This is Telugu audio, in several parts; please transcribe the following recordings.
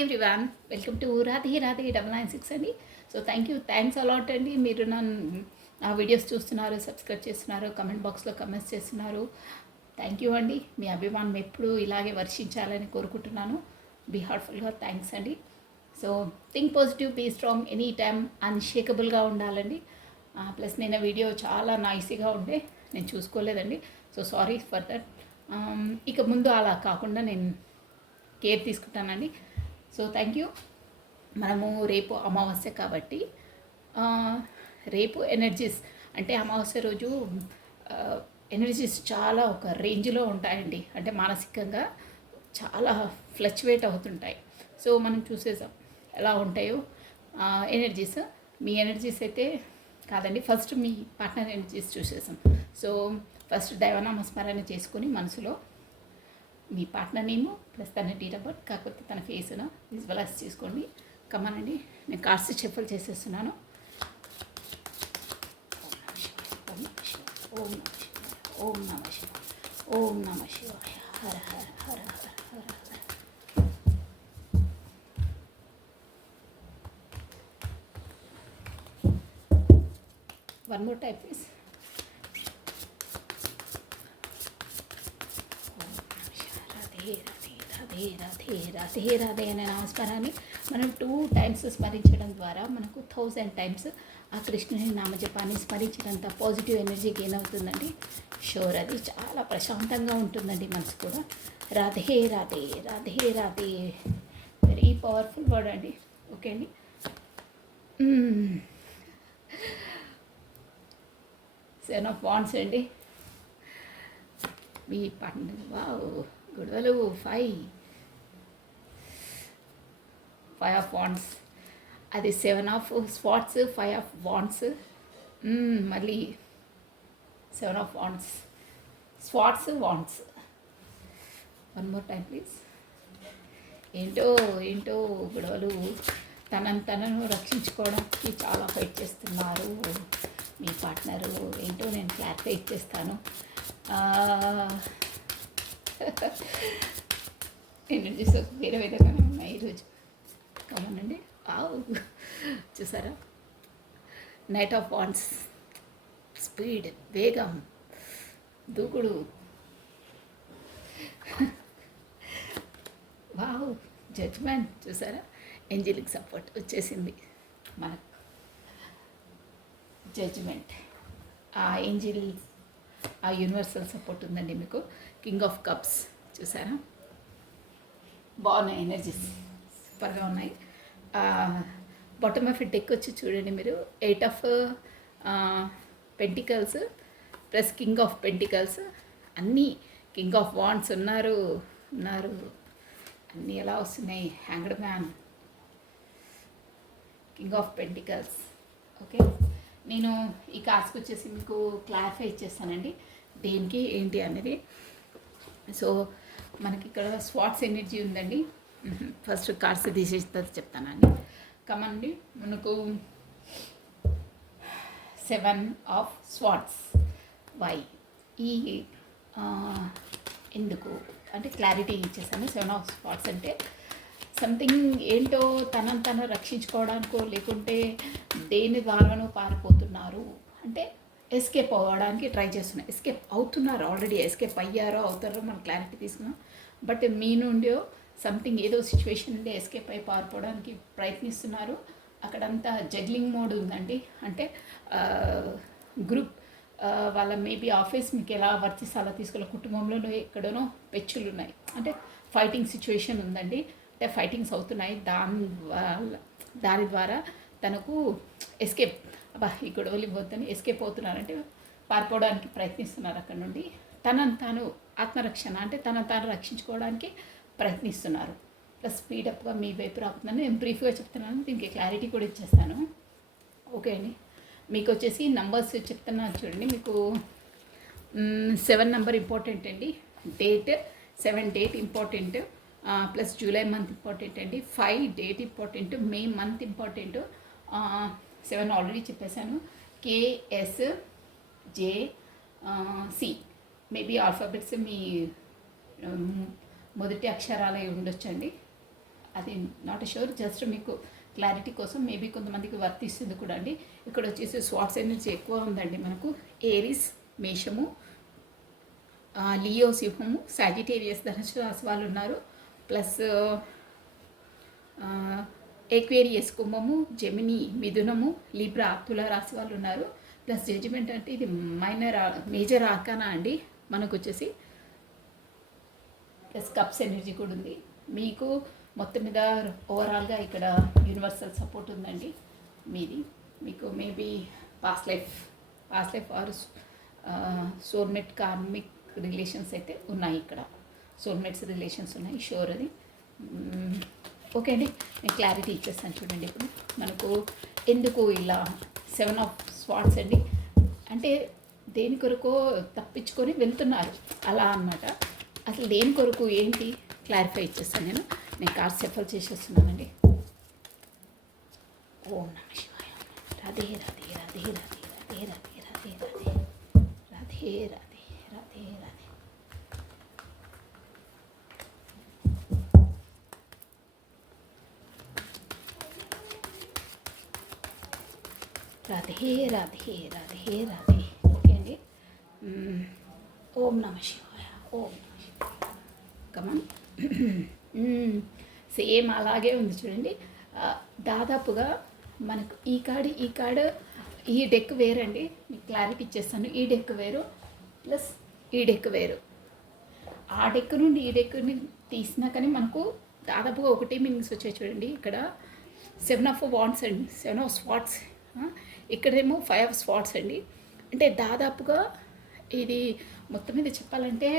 Everyone, welcome to Radhe Radhe 996 అండి. సో థ్యాంక్స్ అలాట్ అండి. మీరు నా వీడియోస్ చూస్తున్నారు, సబ్స్క్రైబ్ చేస్తున్నారు, కమెంట్ బాక్స్లో కమెంట్స్ చేస్తున్నారు. థ్యాంక్ యూ అండి. మీ అభిమానం ఎప్పుడూ ఇలాగే వర్షించాలని కోరుకుంటున్నాను. బీ హార్ట్ఫుల్గా థ్యాంక్స్ అండి. So think positive, be strong, any time అన్షేకబుల్గా ఉండాలండి. ప్లస్ నేను వీడియో చాలా నాయిసీగా ఉండే నేను చూసుకోలేదండి. So sorry for that. ఇక ముందు అలా కాకుండా నేను కేర్ తీసుకుంటానండి. So thank you. మనము రేపు అమావాస్య కాబట్టి రేపు ఎనర్జీస్ అంటే అమావాస్య రోజు ఎనర్జీస్ చాలా ఒక రేంజ్లో ఉంటాయండి. అంటే మానసికంగా చాలా ఫ్లక్చువేట్ అవుతుంటాయి. సో మనం చూసేసాం ఎలా ఉంటాయో ఎనర్జీస్. మీ ఎనర్జీస్ అయితే కాదండి, ఫస్ట్ మీ పార్ట్నర్ ఎనర్జీస్ చూసేసాం. సో ఫస్ట్ దైవనామస్మరణ చేసుకొని మనసులో మీ పార్ట్నర్ నేమ్ ప్లస్ తన డేట్ ఆఫ్ బర్త్, కాకపోతే తన ఫేస్ను విజువలైజ్ చేసుకోండి. కమ్మనండి, నేను కార్డ్స్ షఫల్ చేసేస్తున్నాను. ఓం నమ శివాయ, ఓం నమ శివాయ, ఓం నమ శివాయ, హర హర హర హర హర హర. One more type please. Radhe Radhe Radhe Radhe అనే నామస్మరాన్ని మనం 2 times స్మరించడం ద్వారా మనకు 1000 times ఆ కృష్ణుని నామజపాన్ని స్మరించినంత పాజిటివ్ ఎనర్జీ గెయిన్ అవుతుందండి. షూర్, అది చాలా ప్రశాంతంగా ఉంటుందండి మనసు కూడా. Radhe Radhe Radhe Radhe, very powerful word అండి. ఓకే అండి. సెవెన్ ఆఫ్ వాండ్స్ అండి. మీ పార్ట్నర్ వావ్ గొడవలు 5 ఆఫ్ వాండ్స్, అది 7 ఆఫ్ స్పాట్స్, 5 ఆఫ్ వాండ్స్, మళ్ళీ 7 of wands, spots, wands. One more time please. ఏంటో గొడవలు, తనను రక్షించుకోవడానికి చాలా ఫైట్ చేస్తున్నారు మీ పార్ట్నరు. ఏంటో నేను క్లారిఫై ఇచ్చేస్తాను. ఎనర్జీస్ వేరే విధంగానే ఉన్నాయి ఈరోజు. కామనండి. చూసారా, నైట్ ఆఫ్ వాండ్స్, స్పీడ్, వేగం, దూకుడు. Wow, judgment. చూసారా, ఏంజలిక్ సపోర్ట్ వచ్చేసింది మనకు. జడ్జ్మెంట్, ఆ ఏంజిల్, ఆ యూనివర్సల్ సపోర్ట్ ఉందండి మీకు. కింగ్ ఆఫ్ కప్స్ చూసారా, బాగున్నాయి ఎనర్జీస్, సూపర్గా ఉన్నాయి. బాటమ్ ఆఫ్ డెక్ వచ్చి చూడండి మీరు, 8 of pentacles plus king of pentacles, అన్నీ కింగ్ ఆఫ్ వాండ్స్ ఉన్నారు అన్నీ ఎలా వస్తున్నాయి. Hanged man, king of pentacles. Okay, నేను ఈ కార్డ్స్కి వచ్చేసి మీకు క్లారిఫై ఇచ్చేస్తానండి దేనికి ఏంటి అనేది. సో మనకి ఇక్కడ స్వాట్స్ ఎనర్జీ ఉందండి. ఫస్ట్ కార్డ్స్ తీసేస్తే చెప్తానండి. కమండి, మనకు 7 ఆఫ్ స్వాట్స్. వై ఈ ఎందుకు అంటే క్లారిటీ ఇచ్చేసాను. 7 ఆఫ్ స్వాట్స్ అంటే సంథింగ్ ఏంటో తనను రక్షించుకోవడానికో లేకుంటే దేని ద్వారానో పారిపోతున్నారు, అంటే ఎస్కేప్ అవ్వడానికి ట్రై చేస్తున్నారు. ఎస్కేప్ అవుతున్నారు, ఆల్రెడీ ఎస్కేప్ అయ్యారో అవుతారో మనం క్లారిటీ తీసుకున్నాం. బట్ మీ నుండి సంథింగ్ ఏదో సిచ్యువేషన్ నుండి ఎస్కేప్ అయి పారిపోవడానికి ప్రయత్నిస్తున్నారు. అక్కడంతా జగ్లింగ్ మోడ్ ఉందండి. అంటే గ్రూప్ వాళ్ళ మేబీ ఆఫీస్ మీకు ఎలా వర్తిస్తాలో తీసుకెళ్ళి, కుటుంబంలోనూ ఎక్కడనో పెచ్చులు ఉన్నాయి, అంటే ఫైటింగ్ సిచ్యువేషన్ ఉందండి. అంటే ఫైటింగ్స్ అవుతున్నాయి. దాని ద్వారా తనకు ఎస్కేప్, ఈ గొడవలు ఇవ్వద్దని ఎస్కేప్ అవుతున్నారంటే పారిపోవడానికి ప్రయత్నిస్తున్నారు అక్కడ నుండి. తనను తాను ఆత్మరక్షణ అంటే తను రక్షించుకోవడానికి ప్రయత్నిస్తున్నారు. ప్లస్ స్పీడప్గా మీ వైపు రాకుందని నేను బ్రీఫ్గా చెప్తున్నాను. దీనికి క్లారిటీ కూడా ఇచ్చేస్తాను. ఓకే అండి, మీకు వచ్చేసి నంబర్స్ చెప్తున్నాను చూడండి. మీకు 7 నెంబర్ ఇంపార్టెంట్ అండి. 7 date important. Plus July month important అండి. 5 date important. May month important. 7 already చెప్పేశాను. KSJC మేబీ ఆల్ఫాబెట్స్ మీ మొదటి అక్షరాలే ఉండొచ్చండి. అది నాట్ షూర్, జస్ట్ మీకు క్లారిటీ కోసం మేబీ కొంతమందికి వర్తిస్తుంది కూడా అండి. ఇక్కడ వచ్చేసి స్వాట్స్ ఎనర్జీ ఎక్కువ ఉందండి మనకు. ఏరిస్ మేషము, లియో సింహము, సాజిటేరియస్ ధనుసు రాశి వాళ్ళు ఉన్నారు. ప్లస్ ఎక్వేరియస్ కుంభము, జెమిని మిథునము, లిబ్రా తుల రాశి వాళ్ళు ఉన్నారు. ప్లస్ జడ్జిమెంట్ అంటే ఇది మేజర్ ఆర్కానా అండి మనకు వచ్చేసి. ప్లస్ కప్స్ ఎనర్జీ కూడా ఉంది. మీకు మొత్తం మీద ఓవరాల్గా ఇక్కడ యూనివర్సల్ సపోర్ట్ ఉందండి మీది. మీకు maybe past life or soulmate karmic relations అయితే ఉన్నాయి ఇక్కడ. సోల్మేట్స్ రిలేషన్స్ ఉన్నాయి, షూర్ అది. ఓకే అండి, నేను క్లారిటీ ఇచ్చేస్తాను చూడండి. ఇప్పుడు మనకు ఎందుకు ఇలా 7 ఆఫ్ స్వాట్స్ అండి అంటే దేని కొరకు తప్పించుకొని వెళ్తున్నారు అలా అన్నమాట. అసలు దేని కొరకు ఏంటి క్లారిఫై ఇచ్చేస్తాను నేను కార్డ్స్ షఫల్ చేసేస్తున్నానండి. ఓం నమః శివాయ. రాధే రాధే రాధే రాధే రాధే రాధే రాధే రాధే రాధే రాధే రాధే రాధే. రాధే రాధే రాధే రాధే. ఓకే అండి. ఓం నమః శివాయ. ఓం నమః శివాయ. కమన్. సేమ్ అలాగే ఉంది చూడండి. దాదాపుగా మనకు ఈ కార్డు ఈ డెక్ వేరండి. మీకు క్లారిటీ ఇచ్చేస్తాను. ఈ డెక్ వేరు ప్లస్ ఈ డెక్ వేరు. ఆ డెక్ నుండి ఈ డెక్ని తీసినా కానీ మనకు దాదాపుగా ఒకటే మీనింగ్స్ వచ్చాయి చూడండి. ఇక్కడ 7 ఆఫ్ వాండ్స్ అండి, 7 ఆఫ్ స్పాట్స్. ఇక్కడేమో 5 ఆఫ్ స్పాట్స్ అండి. అంటే దాదాపుగా ఇది మొత్తం మీద చెప్పాలంటే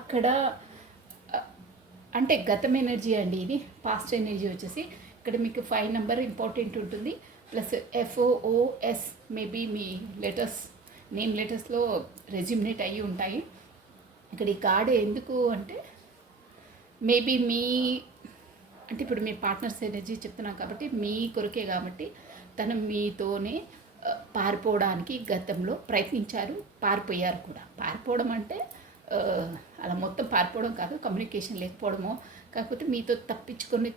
అక్కడ అంటే గతం ఎనర్జీ అండి, ఇది పాస్ట్ ఎనర్జీ వచ్చేసి. ఇక్కడ మీకు 5 నెంబర్ ఇంపార్టెంట్ ఉంటుంది. ప్లస్ FOOS మేబీ మీ లెటర్స్, నేమ్ లెటర్స్లో రెజ్యూమినేట్ అయ్యి ఉంటాయి. ఇక్కడ ఈ కార్డు ఎందుకు అంటే మేబీ మీ అంటే ఇప్పుడు మీ పార్ట్నర్స్ ఎనర్జీ చెప్తున్నాం కాబట్టి మీ కొరకే, కాబట్టి తను మీతోనే పారిపోవడానికి గతంలో ప్రయత్నించారు, పారిపోయారు కూడా. పారిపోవడం అంటే అలా మొత్తం పారిపోవడం కాదు, కమ్యూనికేషన్ లేకపోవడమో, కాకపోతే మీతో తప్పించుకొని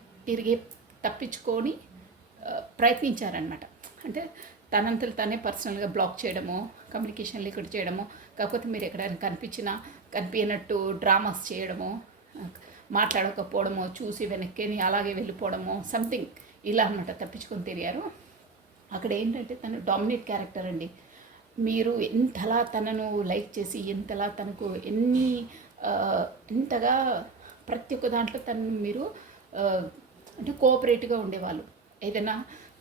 ప్రయత్నించారనమాట. అంటే తనంతలు తనే పర్సనల్గా బ్లాక్ చేయడమో, కమ్యూనికేషన్ లేకుండా చేయడమో, కాకపోతే మీరు ఎక్కడైనా కనిపించినట్టు డ్రామాస్ చేయడమో, మాట్లాడకపోవడమో, చూసి వెనక్కి అలాగే వెళ్ళిపోవడమో, సంథింగ్ ఇలా అనమాట. తప్పించుకొని తిరిగారు. అక్కడ ఏంటంటే తను డామినేట్ క్యారెక్టర్ అండి. మీరు ఎంతలా తనను లైక్ చేసి, ఎంతలా తనకు ఎంతగా ప్రతి ఒక్క దాంట్లో తను మీరు అంటే కోఆపరేటివ్గా ఉండేవాళ్ళు. ఏదైనా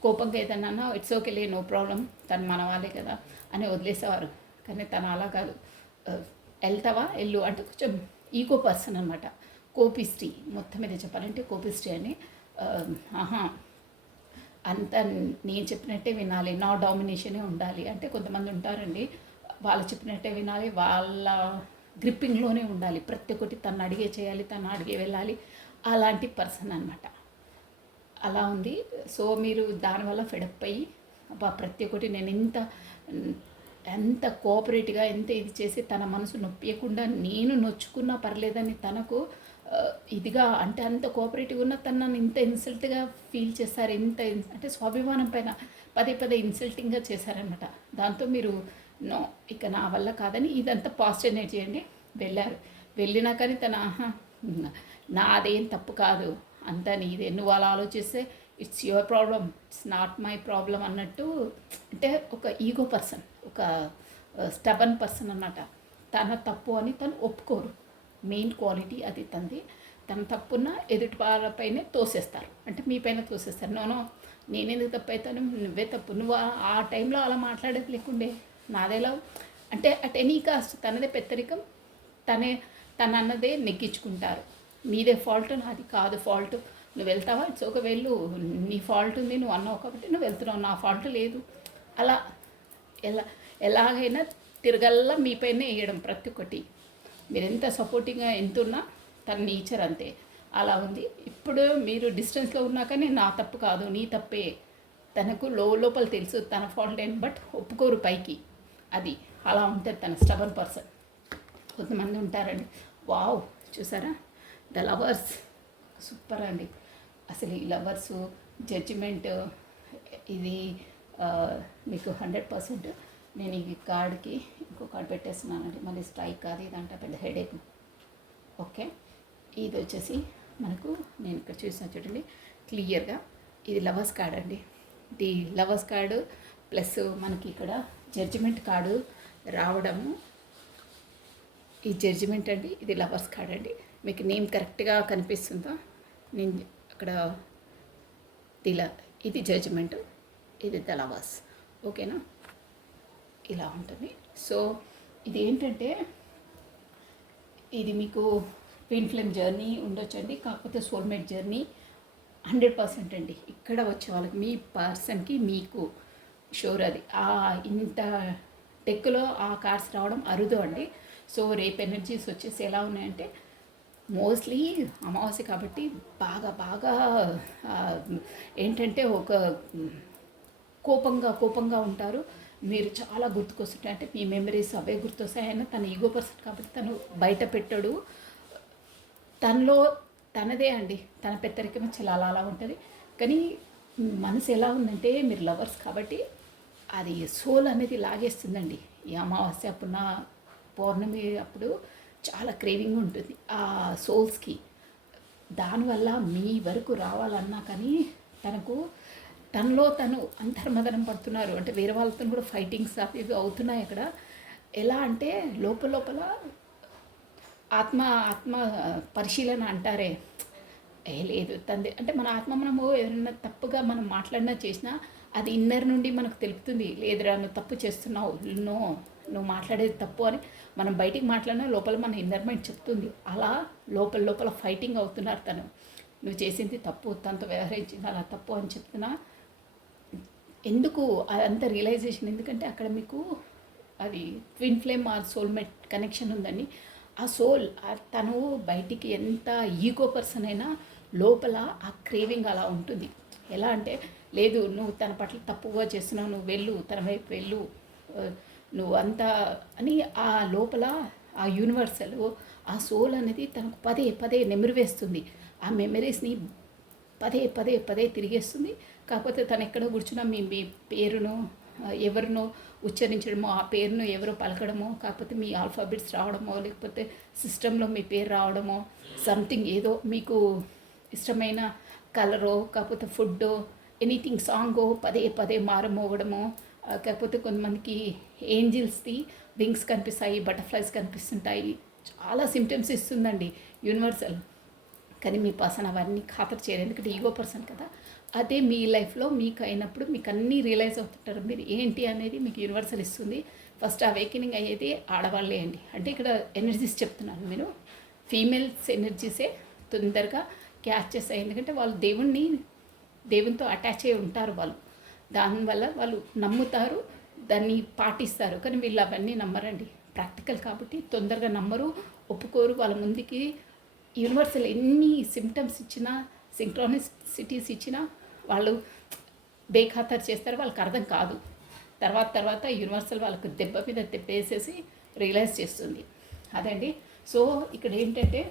కోపంగా ఏదైనా ఇట్స్ ఓకేలే, నో ప్రాబ్లం, తను మన వాళ్ళే కదా అని వదిలేసేవారు. కానీ తను అలా కాదు. వెళ్తావా వెళ్ళు అంటే కొంచెం ఈగో పర్సన్ అనమాట. కోపిస్ట్రీ, మొత్తం మీద చెప్పాలంటే కోపిస్ట్రీ అని. అంతా నేను చెప్పినట్టే వినాలి, నా డామినేషనే ఉండాలి అంటే కొంతమంది ఉంటారండి, వాళ్ళు చెప్పినట్టే వినాలి, వాళ్ళ గ్రిప్పింగ్లోనే ఉండాలి, ప్రతి ఒక్కటి తను అడిగే చేయాలి, తను అడిగే వెళ్ళాలి, అలాంటి పర్సన్ అనమాట. అలా ఉంది. సో మీరు దానివల్ల ఫెడప్ అయ్యి ప్రతి ఒక్కటి నేను ఎంత కోఆపరేటివ్గా ఎంత ఇది చేసి తన మనసు నొప్పియకుండా నేను నొచ్చుకున్నా పర్లేదని తనకు ఇదిగా అంటే అంత కోఆపరేటివ్ ఉన్న తను నన్ను ఇంత ఇన్సల్ట్గా ఫీల్ చేస్తారు, అంటే స్వాభిమానం పైన పదే ఇన్సల్టింగ్గా చేశారనమాట. దాంతో మీరు నో ఇక నా వల్ల కాదని ఇదంతా పాజిటివ్ ఎనర్జీ అండి. వెళ్ళినా కానీ తన నాదేం తప్పు కాదు, అంతా నీదే, నువ్వు అలా ఆలోచిస్తే it's your problem, it's not my problem అన్నట్టు. అంటే ఒక ఈగో పర్సన్, ఒక స్టబన్ పర్సన్ అన్నమాట. తన తప్పు అని తను ఒప్పుకోరు. మెయిన్ క్వాలిటీ అది తంది. తన తప్పున్న ఎదుటి వాళ్ళపైనే తోసేస్తారు, అంటే మీ పైన తోసేస్తారు. నోనో నేనెందుకు తప్పు అవుతాను, నువ్వే తప్పు, నువ్వు ఆ టైంలో అలా మాట్లాడేది లేకుండే నాదేలా అంటే అట్ ఎనీ కాస్ట్ తనదే పెత్తరికం, తన అన్నదే నెగ్గించుకుంటారు. మీదే ఫాల్ట్, నాది కాదు ఫాల్ట్, నువ్వు వెళ్తావా ఇట్స్ ఒక వెళ్ళు, నీ ఫాల్ట్ ఉంది, నువ్వు అన్నావు కాబట్టి నువ్వు వెళ్తున్నావు, నా ఫాల్ట్ లేదు. అలా ఎలాగైనా తిరగల్లా మీపైనే వేయడం ప్రతి ఒక్కటి. మీరు ఎంత సపోర్టింగ్గా ఎంతున్నా తన నేచర్ అంతే అలా ఉంది. ఇప్పుడు మీరు డిస్టెన్స్లో ఉన్నా కానీ నా తప్పు కాదు, నీ తప్పే, తనకు లోపల తెలుసు తన ఫాల్ట్ ఏంటి, బట్ ఒప్పుకోరు పైకి. అది అలా ఉంటుంది తన స్టబన్ పర్సన్. కొంతమంది ఉంటారండి, వావ్ చూసారా ద లవర్స్, సూపర్ అండి. అసలు ఈ లవర్సు జడ్జిమెంట్ ఇది ఆ, మీకు 100% నేను ఈ కార్డ్కి ఇంకో కార్డ్ పెట్టేస్తున్నానండి, మళ్ళీ స్ట్రైక్ కాదు ఇదంటే పెద్ద హెడేక్. ఓకే, ఇది వచ్చేసి మనకు నేను ఇక్కడ చూసిన చూడండి క్లియర్గా ఇది లవర్స్ కార్డ్ అండి. ఇది లవర్స్ కార్డు ప్లస్ మనకి ఇక్కడ జడ్జిమెంట్ కార్డు రావడము, ఈ జడ్జిమెంట్ అండి, ఇది లవర్స్ కార్డ్ అండి. మీకు నేమ్ కరెక్ట్గా కనిపిస్తుందా? నేను అక్కడ ఇది జడ్జిమెంట్, ఇది ద లవర్స్. ఓకేనా, ఇలా ఉంటుంది. సో ఇది ఏంటంటే ఇది మీకు ట్విన్ ఫ్లేమ్ జర్నీ ఉండొచ్చండి, కాకపోతే సోల్మేట్ జర్నీ 100% అండి. ఇక్కడ వచ్చే వాళ్ళకి మీ పర్సన్కి మీకు షూర్ అది ఇంత టెక్లో ఆ కార్డ్స్ రావడం అరుదు అండి. సో రేపు ఎనర్జీస్ వచ్చేసి ఎలా ఉన్నాయంటే మోస్ట్లీ అమావాస్య కాబట్టి బాగా బాగా ఏంటంటే ఒక కోపంగా ఉంటారు. మీరు చాలా గుర్తుకొస్తుంటాయి, అంటే మీ మెమరీస్ అవే గుర్తొస్తాయి. అయినా తన ఈగో పర్సన్ కాబట్టి తను బయట పెట్టాడు, తనలో తనదే అండి, తన పెద్దరికం చాలా అలా ఉంటుంది. కానీ మనసు ఎలా ఉందంటే మీరు లవర్స్ కాబట్టి అది సోల్ అనేది లాగేస్తుందండి. ఈ అమావాస్య అప్పుడున్న పౌర్ణమి అప్పుడు చాలా క్రేవింగ్ ఉంటుంది ఆ సోల్స్కి. దానివల్ల మీ వరకు రావాలన్నా కానీ తనలో తను అంతర్మదనం పడుతున్నారు. అంటే వేరే వాళ్ళతో కూడా ఫైటింగ్స్ అవి ఇవి అవుతున్నాయి అక్కడ. ఎలా అంటే లోపల ఆత్మ పరిశీలన అంటారే, లేదు తంది అంటే మన ఆత్మ మనము ఎవరైనా తప్పుగా మనం మాట్లాడినా చేసినా అది ఇన్నర్ నుండి మనకు తెలుపుతుంది, లేదురా నువ్వు తప్పు చేస్తున్నావు, నువ్వు మాట్లాడేది తప్పు అని. మనం బయటికి మాట్లాడినా లోపల మన ఇన్నర్ మైండ్ చెప్తుంది. అలా లోపల ఫైటింగ్ అవుతున్నారు. నువ్వు చేసింది తప్పు, తనతో వ్యవహరించింది అలా తప్పు అని చెప్తున్నా. ఎందుకు అదంతా రియలైజేషన్? ఎందుకంటే అక్కడ మీకు అది ట్విన్ ఫ్లేమ్ ఆ సోల్మేట్ కనెక్షన్ ఉందండి. ఆ సోల్ తను బయటికి ఎంత ఈగో పర్సన్ అయినా లోపల ఆ క్రేవింగ్ అలా ఉంటుంది. ఎలా అంటే లేదు నువ్వు తన పట్ల తప్పుగా చేస్తున్నావు, నువ్వు వెళ్ళు, తన వైపు వెళ్ళు, నువ్వు అంతా అని ఆ లోపల ఆ యూనివర్సల్ ఆ సోల్ అనేది తనకు పదే నెమరు వేస్తుంది. ఆ మెమరీస్ని పదే తిరిగేస్తుంది. కాకపోతే తను ఎక్కడో కూర్చున్నా మీ పేరును ఎవరినో ఉచ్చరించడమో, ఆ పేరును ఎవరో పలకడమో, కాకపోతే మీ ఆల్ఫాబెట్స్ రావడమో, లేకపోతే సిస్టంలో మీ పేరు రావడమో, సంథింగ్ ఏదో మీకు ఇష్టమైన కలరో, కాకపోతే ఫుడ్డో, ఎనీథింగ్ సాంగో పదే మారమోగడమో, కాకపోతే కొంతమందికి ఏంజిల్స్ది వింగ్స్ కనిపిస్తాయి, బటర్ఫ్లైస్ కనిపిస్తుంటాయి, చాలా సిమ్టమ్స్ ఇస్తుందండి యూనివర్సల్. కానీ మీ పర్సన్ అవన్నీ ఖాతరు చేయరు, ఎందుకంటే ఈగో పర్సన్ కదా. అదే మీ లైఫ్లో మీకు అయినప్పుడు మీకు అన్నీ రియలైజ్ అవుతుంటారు మీరు ఏంటి అనేది మీకు యూనివర్సల్ ఇస్తుంది. ఫస్ట్ అవేకెనింగ్ అయ్యేది ఆడవాళ్ళే అండి. అంటే ఇక్కడ ఎనర్జీస్ చెప్తున్నాను, మీరు ఫీమేల్స్ ఎనర్జీసే తొందరగా క్యాచ్ చేస్తాయి. ఎందుకంటే వాళ్ళు దేవునితో అటాచ్ అయి ఉంటారు. దానివల్ల వాళ్ళు నమ్ముతారు, దాన్ని పాటిస్తారు. కానీ వీళ్ళు అవన్నీ నమ్మరండి, ప్రాక్టికల్ కాబట్టి తొందరగా నమ్మరు, ఒప్పుకోరు. వాళ్ళ ముందుకి యూనివర్సల్ ఎన్ని సిమ్టమ్స్ ఇచ్చినా, సింక్రానిసిటీస్ ఇచ్చినా వాళ్ళు బేఖాతరు చేస్తారు, వాళ్ళకి అర్థం కాదు. తర్వాత యూనివర్సల్ వాళ్ళకు దెబ్బ మీద దెబ్బేసేసి రియలైజ్ చేస్తుంది. అదండి. సో ఇక్కడ ఏంటంటే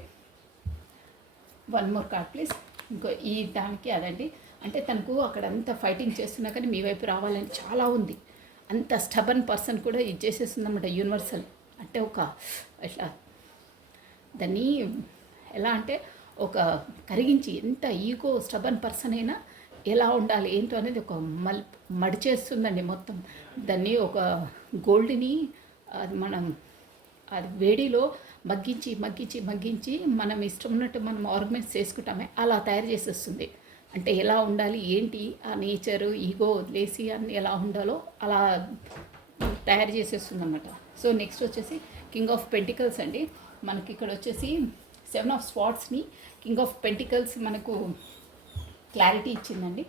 వన్ మోర్ కార్డ్ ప్లీజ్. ఇంకో ఈ దానికి అదండి, అంటే తనకు అక్కడ అంత ఫైటింగ్ చేస్తున్నా కానీ మీ వైపు రావాలని చాలా ఉంది. అంత స్టబన్ పర్సన్ కూడా ఇది చేసేస్తుందన్నమాట యూనివర్సల్. అంటే ఒక ఇట్లా దాన్ని ఎలా అంటే ఒక కరిగించి, ఎంత ఈగో స్టబన్ పర్సన్ అయినా ఎలా ఉండాలి ఏంటో అనేది ఒక మడిచేస్తుందండి మొత్తం. దాన్ని ఒక గోల్డ్ని అది వేడిలో మగ్గించి మనం ఇష్టం ఉన్నట్టు మనం ఆర్గనైజ్ చేసుకుంటామే అలా తయారు చేసేస్తుంది. అంటే ఎలా ఉండాలి ఏంటి ఆ నేచరు ఈగో వదిలేసి అన్ని ఎలా ఉండాలో అలా తయారు చేసేస్తుంది అన్నమాట. సో నెక్స్ట్ వచ్చేసి కింగ్ ఆఫ్ పెంటికల్స్ అండి. మనకి ఇక్కడ వచ్చేసి 7 ఆఫ్ స్వార్డ్స్ని కింగ్ ఆఫ్ పెంటికల్స్ మనకు క్లారిటీ ఇచ్చిందండి.